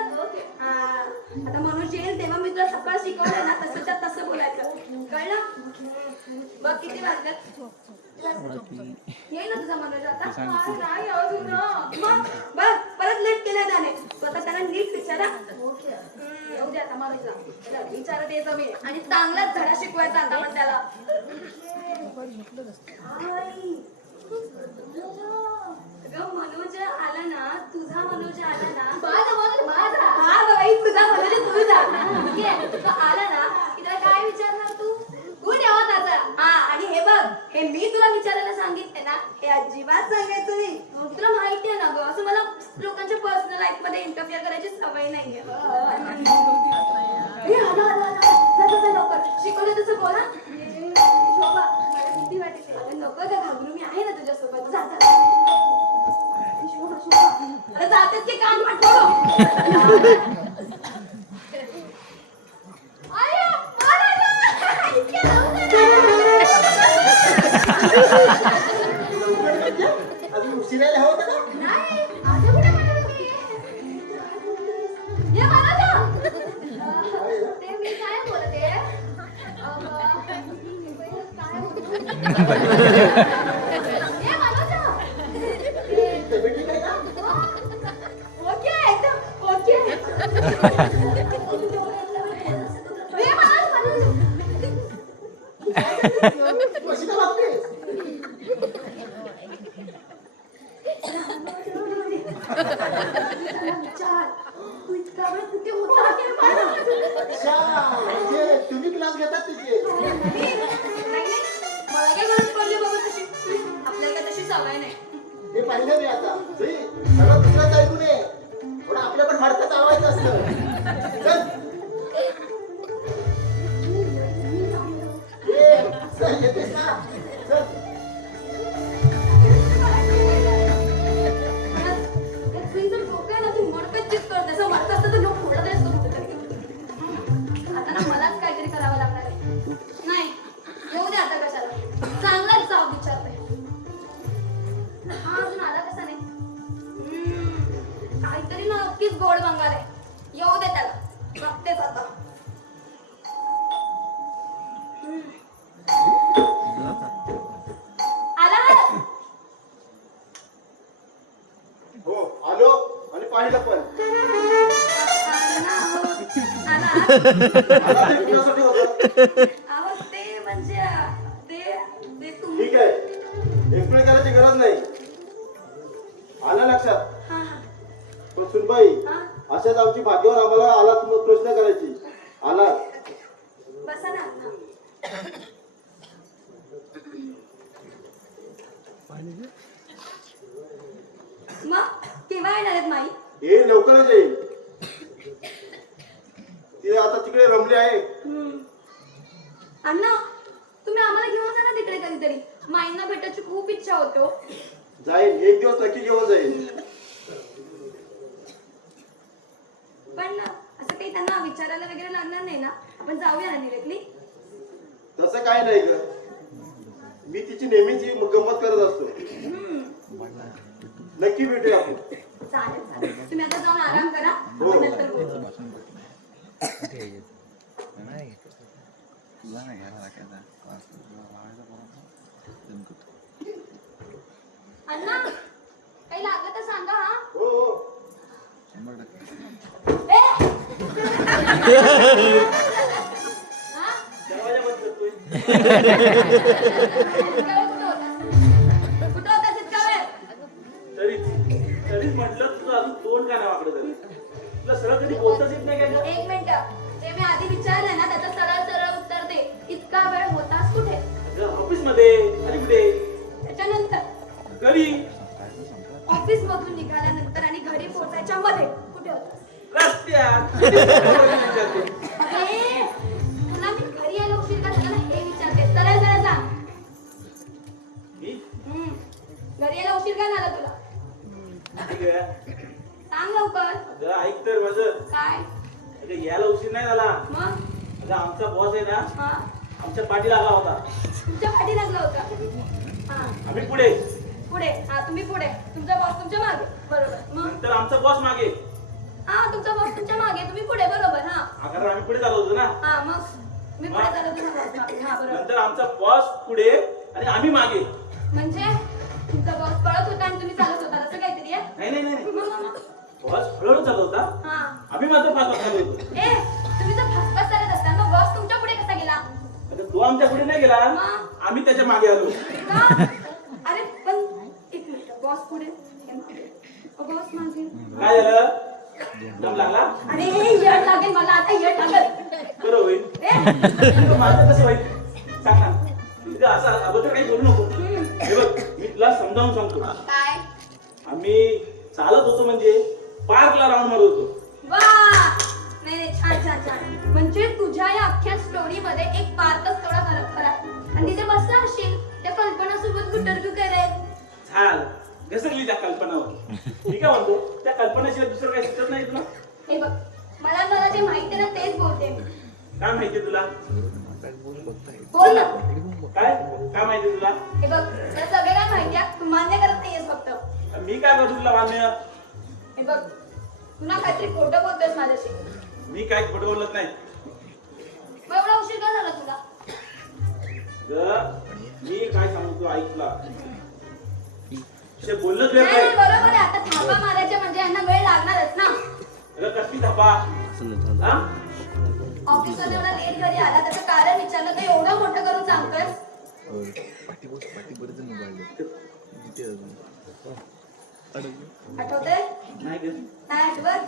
आता मनुष्य येईल तेव्हा मी तुला सकाळ शिकवलं ना तसंच्या तसं बोलायचं. कळलं? बघ किती वाजल्यात. येईल ना तुझा मनोज आता? नाही अजून. मग बघ परत लेट केलं त्याने. तू आता त्याला नीट विचारा. येऊ दे आता मनोजला विचारत यायचं मी. आणि चांगलाच धडा शिकवायचा आता पण त्याला. अगं मनोज आला ना तुझा मनोज आला ना माझा मनोज माझा. हा बाई तुझा मनोज तुझा ठीक आहे. तो आला ना की त्याला काय विचारणार तू? गुण यावा त्याचा. हा आणि हे बघ हे मी तुला विचारायला सांगितले ना हे अजिबात सांगायचं नाही. तुला माहिती आहे ना ग असं मला लोकांच्या पर्सनल लाईफ मध्ये इंटरफिअर करायची सवय नाहीये. हे आला आला आला जा जा जा लवकर शिकवलं तसं बोला. शोभा, मला भीती वाटते. अरे नको का घाबरू मी आहे ना तुझ्यासोबत. जा जा शोभा शोभा अरे जातेच की कान पाठव. अजून उशिरायला हवं होतं का? नाही, आता कुठे म्हणाल मी? ये मनोज. ते मी काय बोलते? काय बोलते? ये मनोज. भेटली काय का? ओके, एकदम ओके. ये मनोज. कशी का वागतेस? विचार तू इतका वेळ कुठे होता ते मला. अच्छा, म्हणजे तुम्ही क्लास घेतात तिचे. नाही मला काय गरज पडली बाबा तशी. आपल्याला काय तशी सवय नाही. हे पाहिलं मी आता. जुई, सगळं दुसऱ्याचं ऐकू नये. थोडं आपल्या पण मार्ग चालवायचं असतं. चल. चल, येतेस ना? चल. आता ना मलाच काहीतरी करावं लागणार आहे. नाही येऊ दे आता कशाला. चांगलाच जाऊ विचारते. हा अजून आला कसा नाही. काहीतरी ना नक्कीच गोड बंगाल आहे. येऊ दे त्याला बघतेच आता. आला हो आलो आणि पाहिलं पण. आता ते कुणासाठी होतं? अहो ते म्हणजे ते तुम्ही ठीक आहे, एक्सप्लेन करायची गरज नाही. आलं लक्षात? हा हा पण सुनबाई हा अशाच आमची भाग्यवर आम्हाला आला प्रश्न करायची. आला बसा ना. मग केव्हा येणार आहेत माई? हे लवकरच येईल. ती आता तिकडे रमली आहे. अण्णा तुम्ही आम्हाला घेऊन जा ना तिकडे कधीतरी. माईंना भेटायची खूप इच्छा होते हो. जाईल, एक दिवस नक्की घेऊन जाईल. पण असं काही त्यांना विचारायला वगैरे लागणार नाही ना? आपण जाऊया ना डिरेक्टली. तसं काय नाही ग, मी तिची नेहमीची गंमत करत असतो. नक्की भेटूया आपण. चालेल चालेल. तुम्ही आता जाऊन आराम करा. हो. आपण नंतर बोलू. अण्णा काही लागलं तर सांगा हा. हो हो. ए! हा? दरवाजा बंद करतोय. इतका वेळ कुठं होतास? कुठं होतास इतका वेळ? तरीच म्हटलं तुझं अजून तोंड का नाही वाकडं झालं. तुला सरळ कधी बोलताच येत नाही काय गं? एक मिनिट. जे मी आधी विचारलंय ना त्याचं सरळ सरळ उत्तर दे. इतका वेळ होतास कुठे? अगं, ऑफिसमध्ये आणि कुठे? त्याच्यानंतर घरी. ऑफिस मधून निघाल्यानंतर आणि घरी पोहोचायच्या मध्ये कुठे होतास? रस्त्यात. अरे, तुला मी घरी यायला उशीर का झाला ना हे विचारते. सरळ सरळ सांग. मी? घरी यायला उशीर का झाला तुला? ठीक आहे. सांग लवकर. अगं, ऐक तर माझं. काय? अगं, यायला उशीर नाही झाला. मग अगं, आमचा बॉस आहे ना, हा आमच्या पाठी लागला होता. तुमच्या पाठी लागला होता. हा आम्ही पुढे, पुढे. हा तुम्ही पुढे. तुमचा बॉस तुमच्या मागे. बरोबर. मग नंतर आमचा बॉस मागे. हा तुमचा बॉस तुमच्या मागे. तुम्ही पुढे. बरोबर. हा कारण आम्ही पुढे चाललो होतो ना. हा मग मी पुढे चालत होतो बॉस मागे. हा बरोबर. नंतर आमचा बॉस पुढे आणि आम्ही मागे. म्हणजे तुमचा बॉस पळत होता आणि तुम्ही चालत होता असं काहीतरी आहे? नाही नाही नाही मग. बॉस हळूहळू चालत होता. हा. आम्ही मात्र फास्ट चालत होतो. ए तुम्ही जर फसफस करत असता मग बॉस तुमच्या पुढे कसा गेला? आता तो आमच्या पुढे नाही गेला, मग? आम्ही त्याच्या मागे आलो. का? अरे पण एक मिनिट. बॉस पुढे बॉस मागे. काय झालं? दम लागला? अरे येड लागेल मला आता. येड लागेल. बरं होईल. ए माझं कसं होईल सांग ना. तुझं असं अगोदर काही बोलू नको. हे बघ, मी तुला समजावून सांगतो. काय? आम्ही चालत होतो म्हणजे पार्कला राऊंड मारत होतो. वा नाही नाही छान छान छान. म्हणजे तुझ्या या अख्ख्या स्टोरी मध्ये एक पार्कच थोडा फरक करा आणि तिथे बसला असशील त्या कल्पनासोबत गुटरगू करत. झाल घसरली त्या कल्पनावर. मी काय म्हणतो, त्या कल्पनाशिवाय दुसरं काही सुचत नाही तुला? हे बघ मला जे माहिती ना तेच बोलते मी. काय माहितीये तुला? बोल ना. काय काय माहितीये तुला? हे बघ त्या सगळं काय माहिती आहे, तू मान्य करत नाहीयेस फक्त. मी काय करतो तुला मान्य? हे बघ पुन्हा काहीतरी खोटं बोलतोयस माझ्याशी. मी काय खोटं बोलत नाही. मग एवढा उशीर का झाला तुला? मी काय सांगतो ऐक तुला. बोललं तुला नाही काय? नाही, बरोबर आहे. आता थापा मारायच्या म्हणजे यांना वेळ लागणारच ना. अगं कसली धापा? हा? ऑफिसवर एवढा लेट घरी आला त्याचं कारण विचारलं तर एवढं मोठं करून सांगतोयस. आठवतंय? नाही ग. नाही आठवत?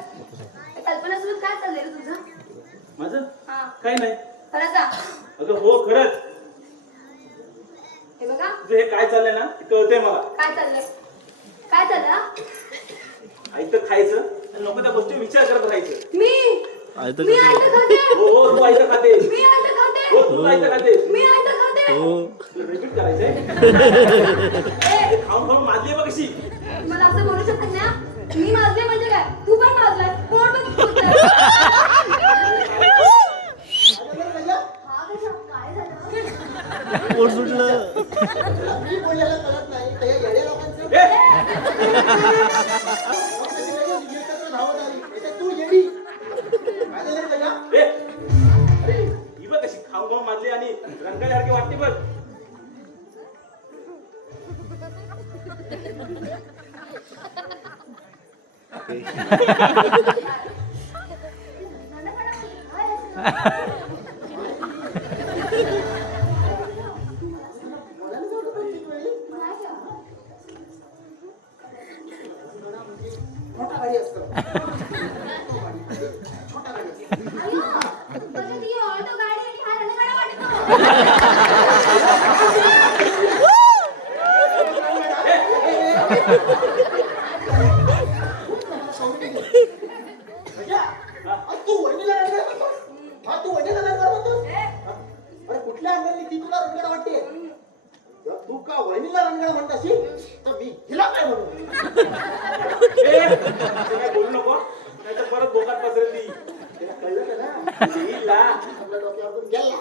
कल्पनासोबत काय चाललंय रे तुझं? माझं हा काही नाही. खरं सांग. अगं हो खरंच. हे बघा तुझं हे काय चाललंय ना ते कळतंय मला. काय चाललंय. काय चाललंय हा? ऐकत खायचं आणि नको त्या गोष्टी विचार करत राहायचं. मी आयतं खाते. हो हो तू ऐकत खाते. मी आयतं खाते. हो तू ऐकत खाते. मी आयतं खाते. रिपीट करायचंय. ए, खाऊन खाऊन माजली बघ कशी. मला असं बोलू शकत ना. मी माजले म्हणजे काय? तू पण माजलाय. पोट पण फुटलंय. हा कशा? काय झालं? पोट सुटलं. मी बोलायला कळत नाही तर या येड्या लोकांचं ए, धावत आली आता तू येडी. काय झालं रे त्याला? ए, अरे ही बघ कशी खाऊन खाऊन माजली आणि रंगासारखी वाटते बघ. मोठा गाडी असतो. म्हणजे ती ऑल्टो गाडी आणि हा रणगाडा वाटतो. तू वहिनीला रडणार होतोस? हा तू वहिनीला रडणार होतोस? अरे कुठल्या रंगणा म्हणत असेल तर मी हिला काय म्हणू? असं काय बोलू नको नाही तर परत बोकात पसरेल ती. तिला कळलं का ना? येईल ना. आपल्या डोक्यावरून गेला.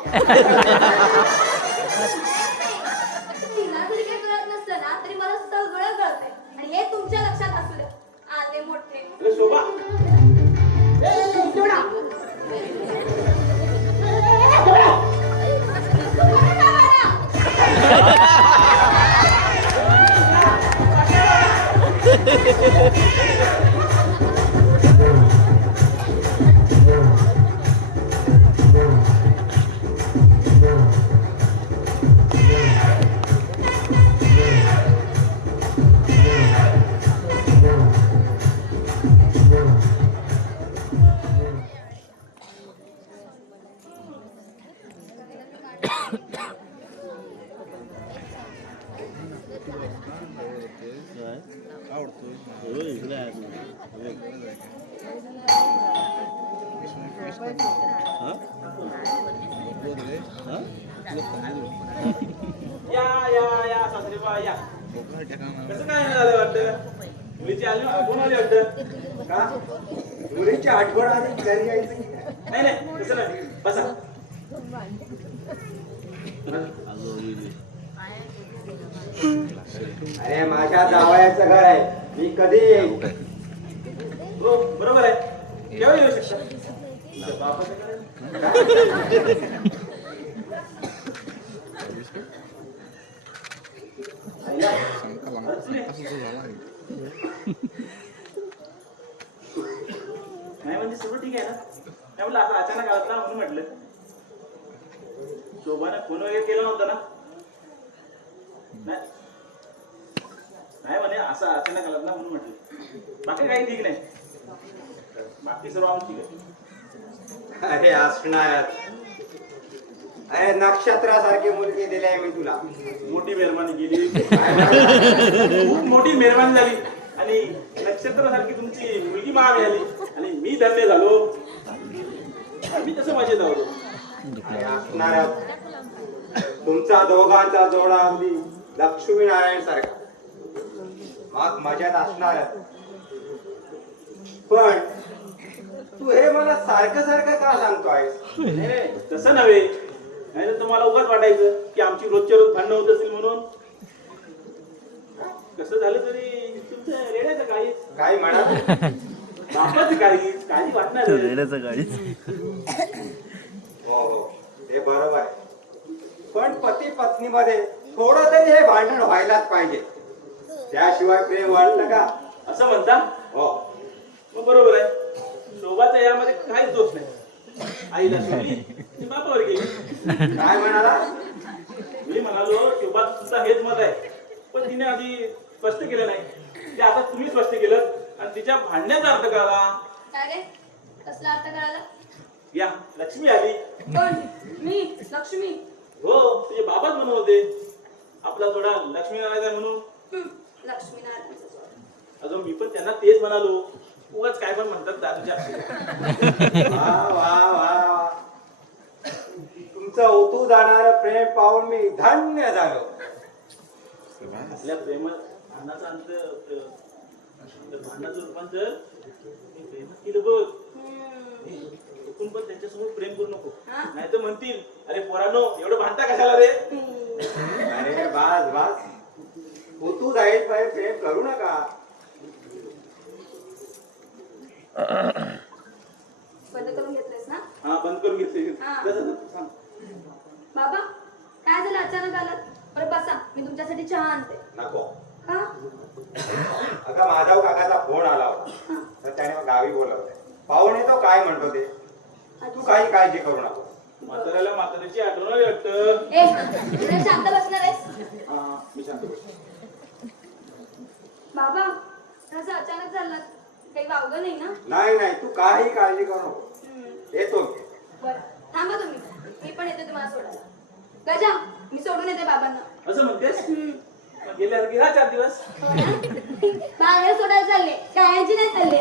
तिला जरी काही कळत नसलं ना तरी मला सगळं कळतंय आणि हे तुमच्या लक्षात असू द्या. आले मोठे अरे शोभा जोडा. आवडतो इकडे आहे या सासरे बा या. कसं काय झालं वाटतं? मुलीची आली आठवण आली वाटतं का? मुलीची आठवण आली घरी यायचं. नाही नाही तसं नाही. बसा. अरे माझ्या जावयाचं घर आहे, मी कधी येईन. हो बरोबर आहे. केव्हा येऊ शकता? तुमच्या बापाचं घर आहे. नाही म्हणजे सगळं ठीक आहे ना? नाही म्हटलं आता अचानक आलात ना म्हणून म्हटलं. शोभाने फोन वगैरे केला नव्हता ना? नाही म्हणे असं अचानक आलात ना म्हणून म्हटलं. बाकी काही ठीक नाही. बाकी सर्व आम ठीक आहे. अरे असणार. अरे नक्षत्रासारखी मुलगी दिली आहे मी तुला. मोठी मेहरबानी केली. खूप मोठी मेहरबानी झाली आणि नक्षत्रासारखी तुमची मुलगी मला मिळाली आणि मी धन्य झालो. मी तसं मजेत आहोत. असणार. तुमचा दोघांचा जोडा अगदी लक्ष्मी नारायण सारखा. मग मजात असणार. पण तू हे मला सारखं सारखं का सांगतोय? नाही तसं नव्हे. नाही तर तुम्हाला उगाच वाटायचं की आमची रोजच्या रोज भांडणं होत असेल म्हणून. कसं झालं तरी तुमचं रेड्याचं काळीच काय म्हणा? बापाचं काळीच काळजी वाटणार. रेड्याचं गाडीच हो हो ते बरोबर आहे. पण पती पत्नीमध्ये थोडं तरी हे भांडण व्हायलाच पाहिजे. त्याशिवाय प्रेम वाढलं का? असं म्हणता? हो. मग बरोबर आहे. शोभाचा यामध्ये काहीच दोष नाही. आईला सोडली ती बापावर गेली. काय म्हणाला? मी म्हणालो शोभाचं सुद्धा हेच मत आहे. पण तिने आधी स्पष्ट केलं नाही. ते आता तुम्ही स्पष्ट केलं आणि तिच्या भांडण्याचा अर्थ कळाला. काय रे कसला अर्थ कळाला? या लक्ष्मी आली. कोण? मी लक्ष्मी. हो तुझे बाबाच म्हणत होते आपला थोडा लक्ष्मी नारायण म्हणून. लक्ष्मी नारायणचा जोड. अजून मी पण त्यांना तेच म्हणालो. उगाच काय पण म्हणतात दादूच्या. वा वा वा. तुमचं ओतू जाणारं प्रेम पाहून मी धन्य झालो. आपल्या भांडणाचा अंत भांडणाचं रूपांतर प्रेमात केलं बघ. चुकून पण त्यांच्यासमोर प्रेम करू नको. नाही तर म्हणतील अरे पोरांनो एवढं भांडता कशाला रे? अरे बास बास. ओतू जाईल पाहिजे प्रेम करू नका. बंद करून घेतलंयस ना? हा बंद करून घेतले. हा. सांग. बाबा काय झालं अचानक आलात? बरं बसा मी तुमच्यासाठी चहा आणते. नको. का? अगं माधव काकाचा फोन आला होता तर त्याने मग गावी बोलवलंय. पाहुणे तो काय म्हणतो ते तू काही काळजी करू नको. म्हाताऱ्याला म्हाताऱ्याची आठवण आली वाटतं. ए तुला शांत बसणार आहेस? हा मी शांत बसतो. बाबा असं अचानक झालं काही वावलं नाही ना? नाही नाही तू काही काळजी करू नको. येतो मी. बरं थांबा तुम्ही. मी पण येते तुम्हाला सोडायला. गजा मी सोडून येते बाबांना. असं म्हणतेस? मग गेल्यासारखी राहा 4 दिवस. बाहेर सोडायला चालले गायांची नाही चालले.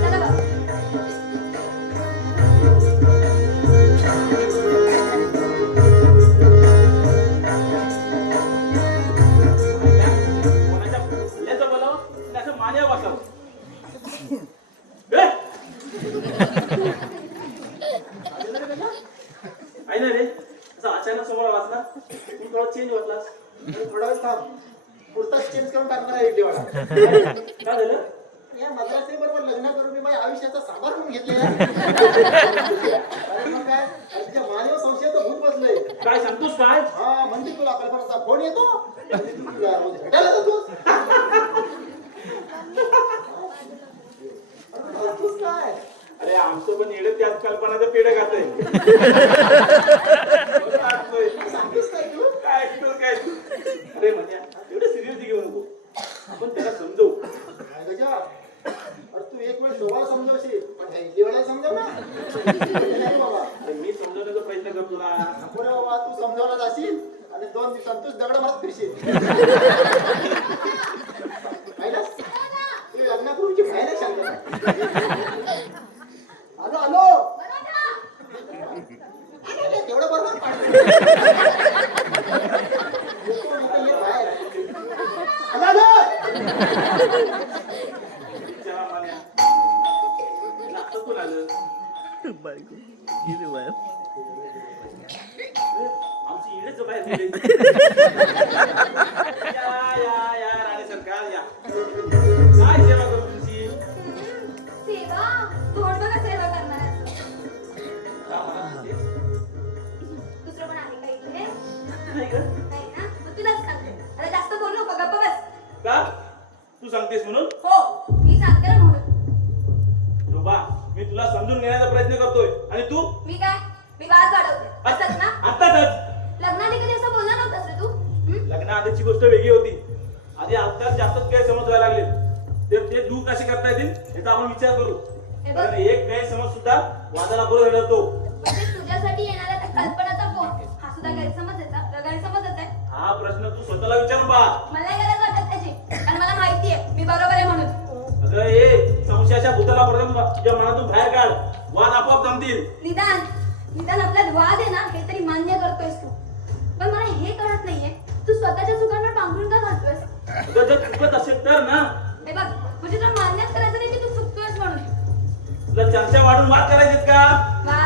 चला बाबा. थोडा वेळ थांब. पुढचाच चेंज करून टाकणार आहे इडलीवाला. काय झालं? या मद्रासी बरोबर लग्न करून मी माझ्या आयुष्याचा सामार करून घेतलेला. अरे मग काय, अरे तुझ्या मानव संशयाचं भूत बसलंय. काय सांगतोस काय? हा म्हणजे तुला कल्पनाचा फोन येतो आणि तू तुला रोज भेटायला जातोस. अरे करतोस काय? अरे आमचं पण येडे त्याच कल्पनाचं पेढ खातंय. सांगतोस काय तू? काय ऐकतोस काय? अरे म्हणजे एवढं सिरियसली घेऊ नको. आपण त्याला समजवू. काय गजा? अरे तू एक वेळ शोभाला समजवशील पण ह्या इडलीवाल्याला समजव ना. नाही बाबा. अरे मी समजवण्याचा प्रयत्न करतो तुला. नको रे बाबा, तू समजावला जाशील आणि 2 दिवसांत तूच दगड मारत फिरशील. पाहिलंस? तुझी लग्नापूर्वीची भयानक शांतता. आलो आलो. तेवढं बरोबर पाडलं. नको, नको, ये बाहेर. आलो, आलो. चला मान्या. आता कोण आलं? बायको गेली बाहेर. आमची येडेच बाहेर गेली. या राणी सरकार या. काय सेवा करू तुमची? सेवा तोंड बघा सेवा करणार आहे. का मला म्हणतेस? दुसरं पण आहे का इथे? नाही गं. नाही ना मग तुलाच सांगते. अरे जास्त बोलू नको, गप्प बस. का? तू सांगतेस म्हणून? हो मी सांगते ना म्हणून. शोभा, मी तुला समजून घेण्याचा प्रयत्न करतोय आणि तू मी काय मी वाद वाढवते असंच ना? आताच लग्नाने कधी असं बोलला नव्हतास रे तू? हं? लग्न आधीची गोष्ट वेगळी होती. आधी आत्ताच जास्तच गैरसमज व्हायला लागले. ते दूर कसे करता येतील याचा आपण विचार करू. हे बघ. कारण एक गैरसमज सुद्धा वादाला बरोबर ठरतो. म्हणजे तुझ्यासाठी येणाऱ्या त्या कल्पनाचा फोन हा सुद्धा गैरसमजच आहे. हा प्रश्न तू स्वतःला विचारून पहा. मला गरज वाटत त्याची कारण मला माहितीये मी बरोबर आहे म्हणून. अगं हे संशयाच्या भूताला प्रथम तुझ्या मनातून बाहेर काढ. वाद आपोआप जमतील. निदान आपल्यात वाद आहे ना हे तरी मान्य करतोयस तू. पण मला हे कळत नाहीये तू स्वतःच्या चुकांवर पांघरून का घालतोयस? अगं जर चुकत असेल तर ना. हे बघ म्हणजे तुला मान्यच करायचं नाही की तू चुकतोयस म्हणून. तुला चर्चा वाढून वाद करायचेत का? वा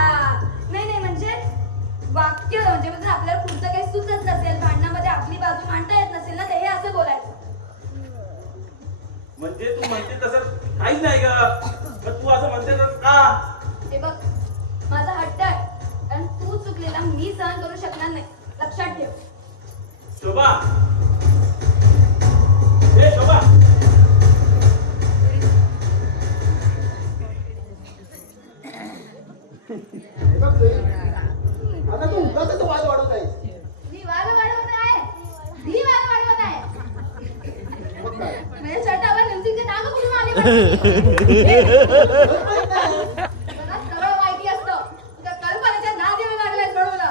नाही म्हणजे वाक्य म्हणजे आपल्याला पुढचं काही सुचत नसेल, भांडणामध्ये आपली बाजू मांडता येत नसेल ना ते हे असं बोलायचं. म्हणजे तू म्हणते तसं काहीच नाही का? मग तू असं म्हणते तर का? हे बघ माझा हट्ट आहे कारण तू चुकलेला मी सहन करू शकणार नाही. लक्षात ठेव. शोभा, ए शोभा, हे बघ तुझी. आता तू उगाचच वाद वाढवत आहेस. मी वाद वाढवत आहे. मी वाद वाढवत आहे. मग काय? माझ्या शर्टावर लिपस्टिकचे डाग कुठून आले माहिती खरंच माहित नाही. मला सरळ माहिती असतं. त्या कल्पनेच्या नादी मी लागलाय सोडवलं.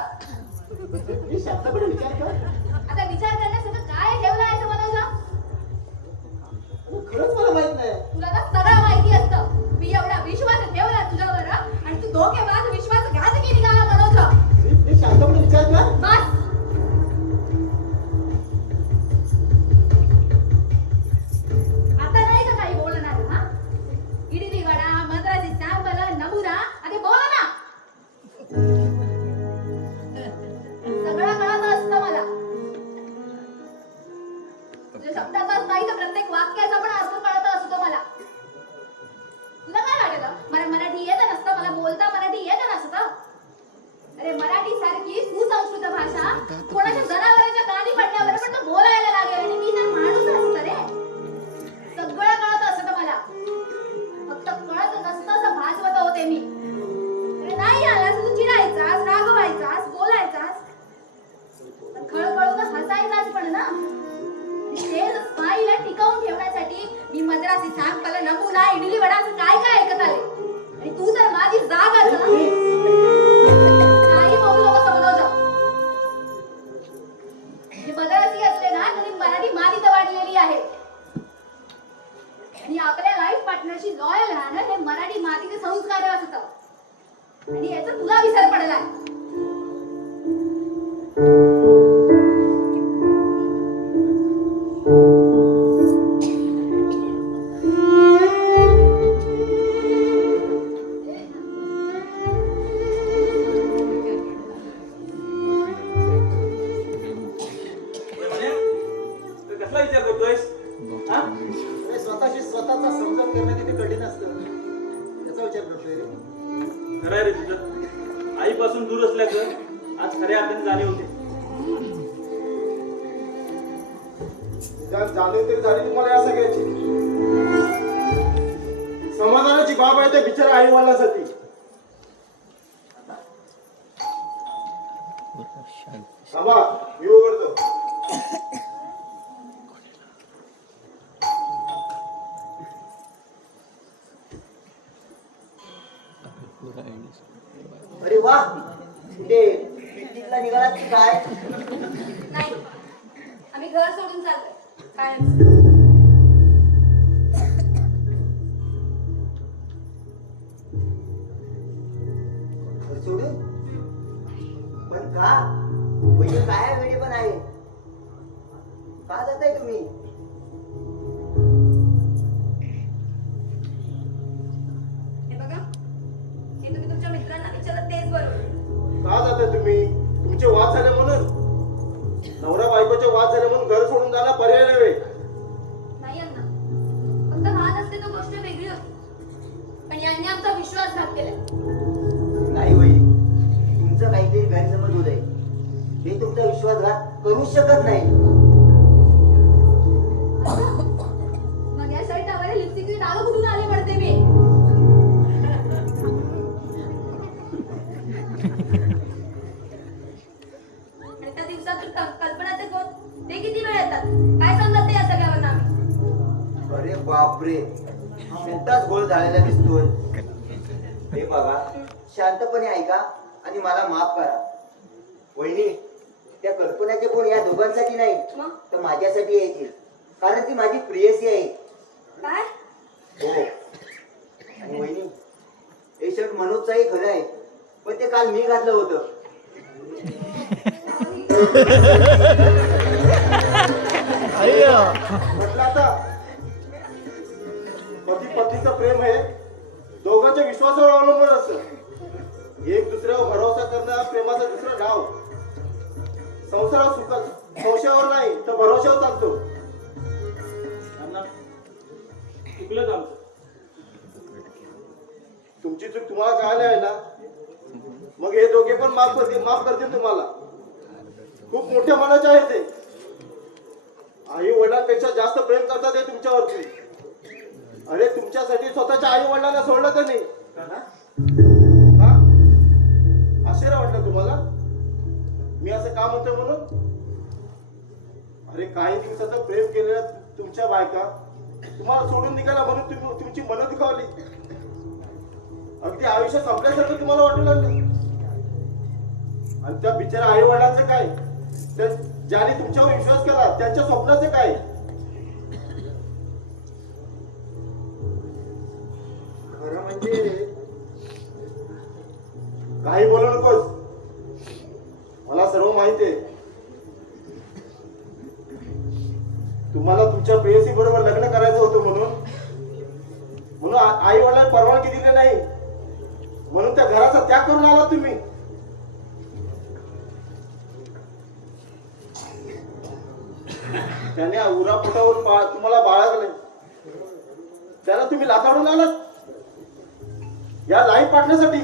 मी शांतपणे विचार कर. आता विचार करण्यासाठी काय ठेवलं आहे समजायला? खरंच मला माहित नाही. तुला ना सरळ माहिती असतं. मी एवढा विश्वास ठेवला तुझ्यावर आणि तू धोकेबाज विश्वासघातकी निघाला बनवतो. मी शांतपणे विचार कर. बस आता नाही का काही बोलणार हा? इडली वडा मद्रासी सॅम्पल नमुना आणि बोला ना. सगळं कळत असतं मला. तुझ्या शब्दाचाच नाही तर प्रत्येक वाक्याचा पण अर्थ कळत असतो मला. तुला काय वाटतं मला मराठी येत नसतं, मला बोलता मराठी येत नसतं? अरे मराठी सारखी सुसंस्कृत भाषा कोणाच्या जनावरांच्या कानी पडल्यावर पण तो बोलायला लागेल आणि मी तर माणूस असतं रे. सगळं कळत असतं मला. फक्त कळत नसतं असं भासवत होते मी. अरे नाही आलास तू चिडायचास, रागवायचास, बोलायचास. खळखळून हसायचास पण ना. तेच स्माईल टिकवून ठेवण्यासाठी मी मद्रासी सॅम्पल नमुना इडली वडा असं काय काय ऐकत आले. आणि तू जर माझी जागा नाही बोलू नको समजावं. हे मद्रासी असले ना तरी मराठी मातीत वाढलेली आहे. आणि आपल्या लाईफ पार्टनरशी लॉयल राहणं हे मराठी मातीचे संस्कार असतं. आणि याचा तुला विसर पडलाय. कसला विचार करतोयस हा? अरे स्वतःशी स्वतःचा समजून करणं किती कठीण असतं त्याचा विचार करतोय रे. खरं आहे रे तुझं. आईपासून दूर असल्याचं आज खऱ्या अर्थाने जाणीव होते. जाणीव तरी झाली तुम्हाला या सगळ्याची. समाधानाची बाब आहे त्या बिचारा आई वडिलांसाठी. थांबा मी उघडतो. अरे वा कुठे पिकनिकला निघालात की काय? नाही आम्ही घर सोडून चाललोय काय घर सोडून? पण का? म्हणजे काय वेळे पण आहे का जाताय तुम्ही? हे बघा हे तुम्ही तुमच्या मित्रांना विचारत तेच बरोबर. का जाताय तुम्ही? तुमचे वाद झाले म्हणून? नवरा बायकोचे वाद झाले म्हणून घर सोडून जाणं पर्याय नव्हे. नाही अण्णा फक्त वाद असते तर गोष्ट वेगळी होती पण यांनी आमचा विश्वासघात केलाय. नाही वहिनी तुमचं काहीतरी गैरसमज होत आहे. हे तुमचा विश्वासघात करूच शकत नाही. मग या शर्टावर लिपस्टिकचे डाग कुठून आले पडते मी. आणि त्या दिवसात कल्पनाचे कोण ते किती वेळ येतात काय समजत या सगळ्यावर आम्ही. अरे बापरे मोठाच गोळ झालेला दिसतोय. हे बघा शांतपणे ऐका आणि मला माफ करा. वहिनी त्या कल्पनाचे कोण या दोघांसाठी नाही मग? तर माझ्यासाठी यायची कारण ती माझी प्रेयसी आहे. काय हो आणि वहिनी हे शर्ट मनोजचाही खरं आहे पण ते काल मी घातलं होतं. म्हटलं आता पती पत्नीचं प्रेम हे दोघांच्या विश्वासावर अवलंबून असतं. एक दुसऱ्यावर भरोसा करणं हा प्रेमाचं दुसरं नाव. संसारावर संशयावर नाही तर भरोशावर चालतो. अण्णा चुकलं आमचं. तुमची चूक तुम्हाला कळाली आहे ना मग हे दोघे पण माफ करतील तुम्हाला. खूप मोठ्या मनाचे आहे ते. आई वडिलांपेक्षा जास्त प्रेम करतात ते तुमच्यावरती. अरे तुमच्यासाठी स्वतःच्या आई वडिलांना सोडलं तर नाही हा? आश्चर्य वाटलं तुम्हाला मी असं का म्हणतो म्हणून? अरे काही दिवसाचं प्रेम केलेलं तुमच्या बायका तुम्हाला सोडून निघाला म्हणून तुमची मन दुखावली. अगदी आयुष्य संपल्यासारखं तुम्हाला वाटू लागलं. आणि त्या बिचारा आई वडिलांचं काय? ज्याने तुमच्यावर विश्वास केला त्यांच्या स्वप्नाचे काय? खरं म्हणजे काही बोलू नकोस. मला सर्व माहिती आहे. तुम्हाला तुमच्या प्रेयसी बरोबर लग्न करायचं होतं म्हणून आई वडिलांनी परवानगी दिली नाही म्हणून त्या घराचा त्याग करून आला तुम्ही. त्याने उरापोटावर तुम्हाला बाळगले. त्याला तुम्ही लाथाडून आलात या लाईफ पाडण्यासाठी.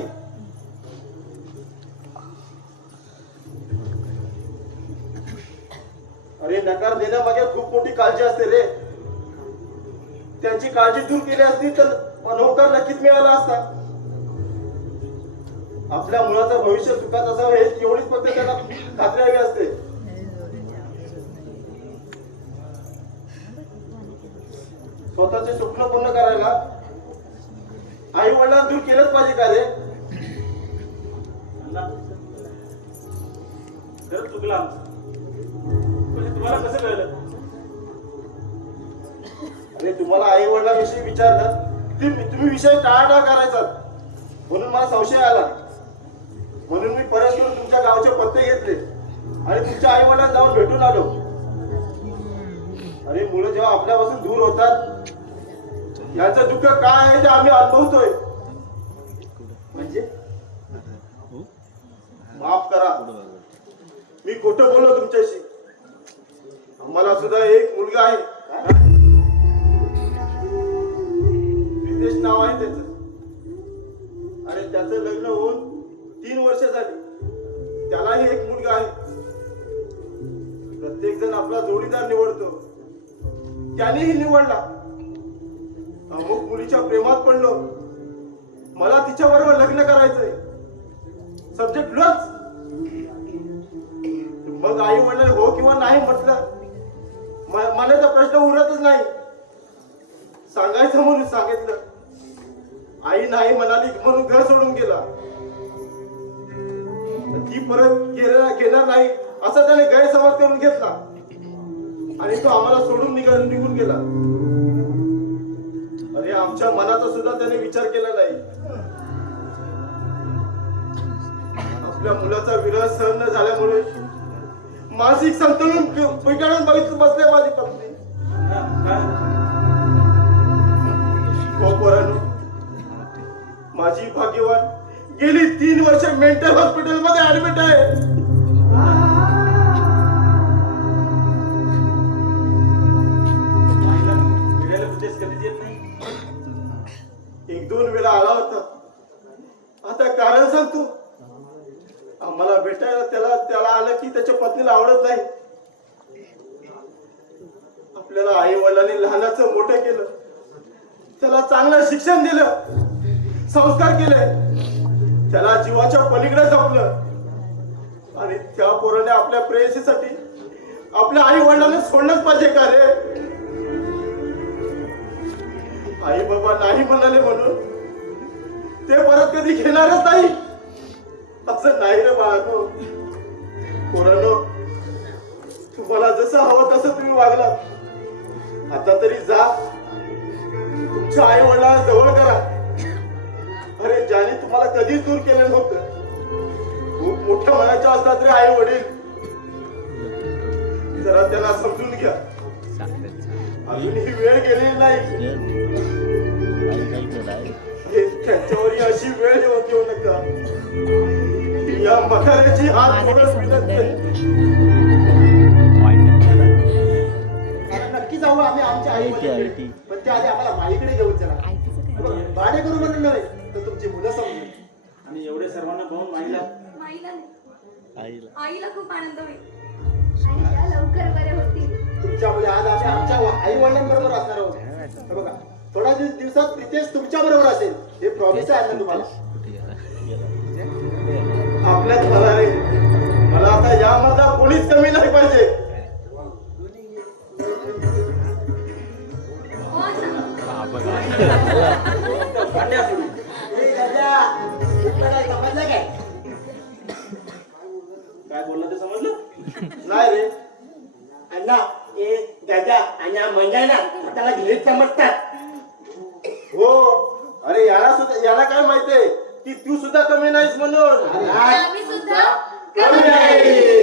अरे नकार देण्यामागे खूप मोठी काळजी असते रे. त्यांची काळजी दूर केली असती तर मनोकार नक्कीच मिळाला असता. आपल्या मुलाचं भविष्य सुखात असावं हे एवढीच फक्त त्यांना खात्री हवी असते. स्वतःचे स्वप्न पूर्ण करायला आई वडिलांना दूर केलंच पाहिजे का रे? अण्णा खरंच चुकलं आमचं. पण हे तुम्हाला कसं कळलं? अरे तुम्हाला आई वडिलांविषयी विचारलं तुम्ही विषय टाळाटाळ करायचा म्हणून मला संशय आला. म्हणून मी परत येऊन तुमच्या गावचे पत्ते घेतले आणि तुमच्या आई वडिलांना जाऊन भेटून आलो. अरे मुलं जेव्हा आपल्यापासून दूर होतात यांचं दुःख काय आहे ते आम्ही अनुभवतोय. म्हणजे माफ करा मी खोटं बोललो तुमच्याशी. आम्हाला सुद्धा एक मुलगा आहे. रितेश नाव आहे त्याचं. आणि त्याचं लग्न होऊन 3 वर्ष झाली. त्यालाही एक मुलगा आहे. प्रत्येक जण आपला जोडीदार निवडतो. त्यानेही निवडला. अमुक मुलीच्या प्रेमात पडलो. मला तिच्या बरोबर लग्न करायचंय. Subject close. मग आई वडिलांनी हो किंवा नाही म्हटलं. मनाचा प्रश्न उरतच नाही. सांगायचं म्हणून सांगितलं. आई नाही म्हणाली म्हणून घर सोडून गेला. ती परत घेणार नाही असा त्याने गैरसमज करून घेतला आणि तो आम्हाला सोडून निघून गेला. अरे आमच्या मनाचा सुद्धा त्याने विचार केला नाही. आपल्या मुलाचा विरह सहन न झाल्यामुळे मानसिक संतुलन बिघडून बसले माझी पत्नी. हो पोरांनो, माझी भाग्यवान गेली 3 वर्ष मेंटल हॉस्पिटल मध्ये ऍडमिट आहे. एक 2 वेळा आला होता. आता कारण सांग तू. आम्हाला भेटायला त्याला आलं की त्याच्या पत्नीला आवडत नाही. आपल्याला आई वडिलांनी लहानाचं मोठं केलं. त्याला चांगलं शिक्षण दिलं, संस्कार केले. त्याला जीवाच्या पलीकडे जपलं. आणि त्या पोराने आपल्या प्रेयसीसाठी आपल्या आई वडिलांना सोडणंच पाहिजे का रे? आई बाबा नाही म्हणाले म्हणून ते परत कधी घेणारच नाही असं नाही रे बाळांनो. पोरांनो, तुम्हाला जसं हवं तसं तुम्ही वागलात. आता तरी जा, तुमच्या आई वडिलांना जवळ करा. अरे ज्याने तुम्हाला कधीच दूर केलं नव्हतं. खूप मोठ्या मनाच्या असतात रे आई वडील. जरा त्यांना समजून घ्या. अजूनही वेळ गेलेली नाही. त्यांच्यावर अशी वेळ येऊ नका. या मखाऱ्याची हात जोडून विनंती आहे. नक्की जाऊ आम्ही आमच्या आई वडिलांकडे. पण त्याआधी आम्हाला माईकडे घेऊन चला. भाडे करू म्हणून नव्हे तर तुमची मुलं समजून. आणि एवढे सर्वांना पाहून माईला माईला नाही. आईला खूप आनंद होईल. आणि त्या लवकर बरे होतील. तुमच्यामुळे आज आम्ही आमच्या आई वडिलांबरोबर असणार आहोत. हे बघा, थोड्या दिवसात प्रितेश तुमच्या बरोबर असेल हे प्रॉमिस आहे ना तुम्हाला. आपल्याच मला रे. मला आता यामध्ये कोणीच कमी नाही पाहिजे. हो ना. समजलं काय? काय बोलला ते समजलं? नाही रे. अण्णा हे दादा आणि मंडळ ना त्याला घेत समजतात. हो. अरे याला काय माहितीये की तू सुद्धा कमी नाहीस म्हणून. आम्ही सुद्धा कमी नाही.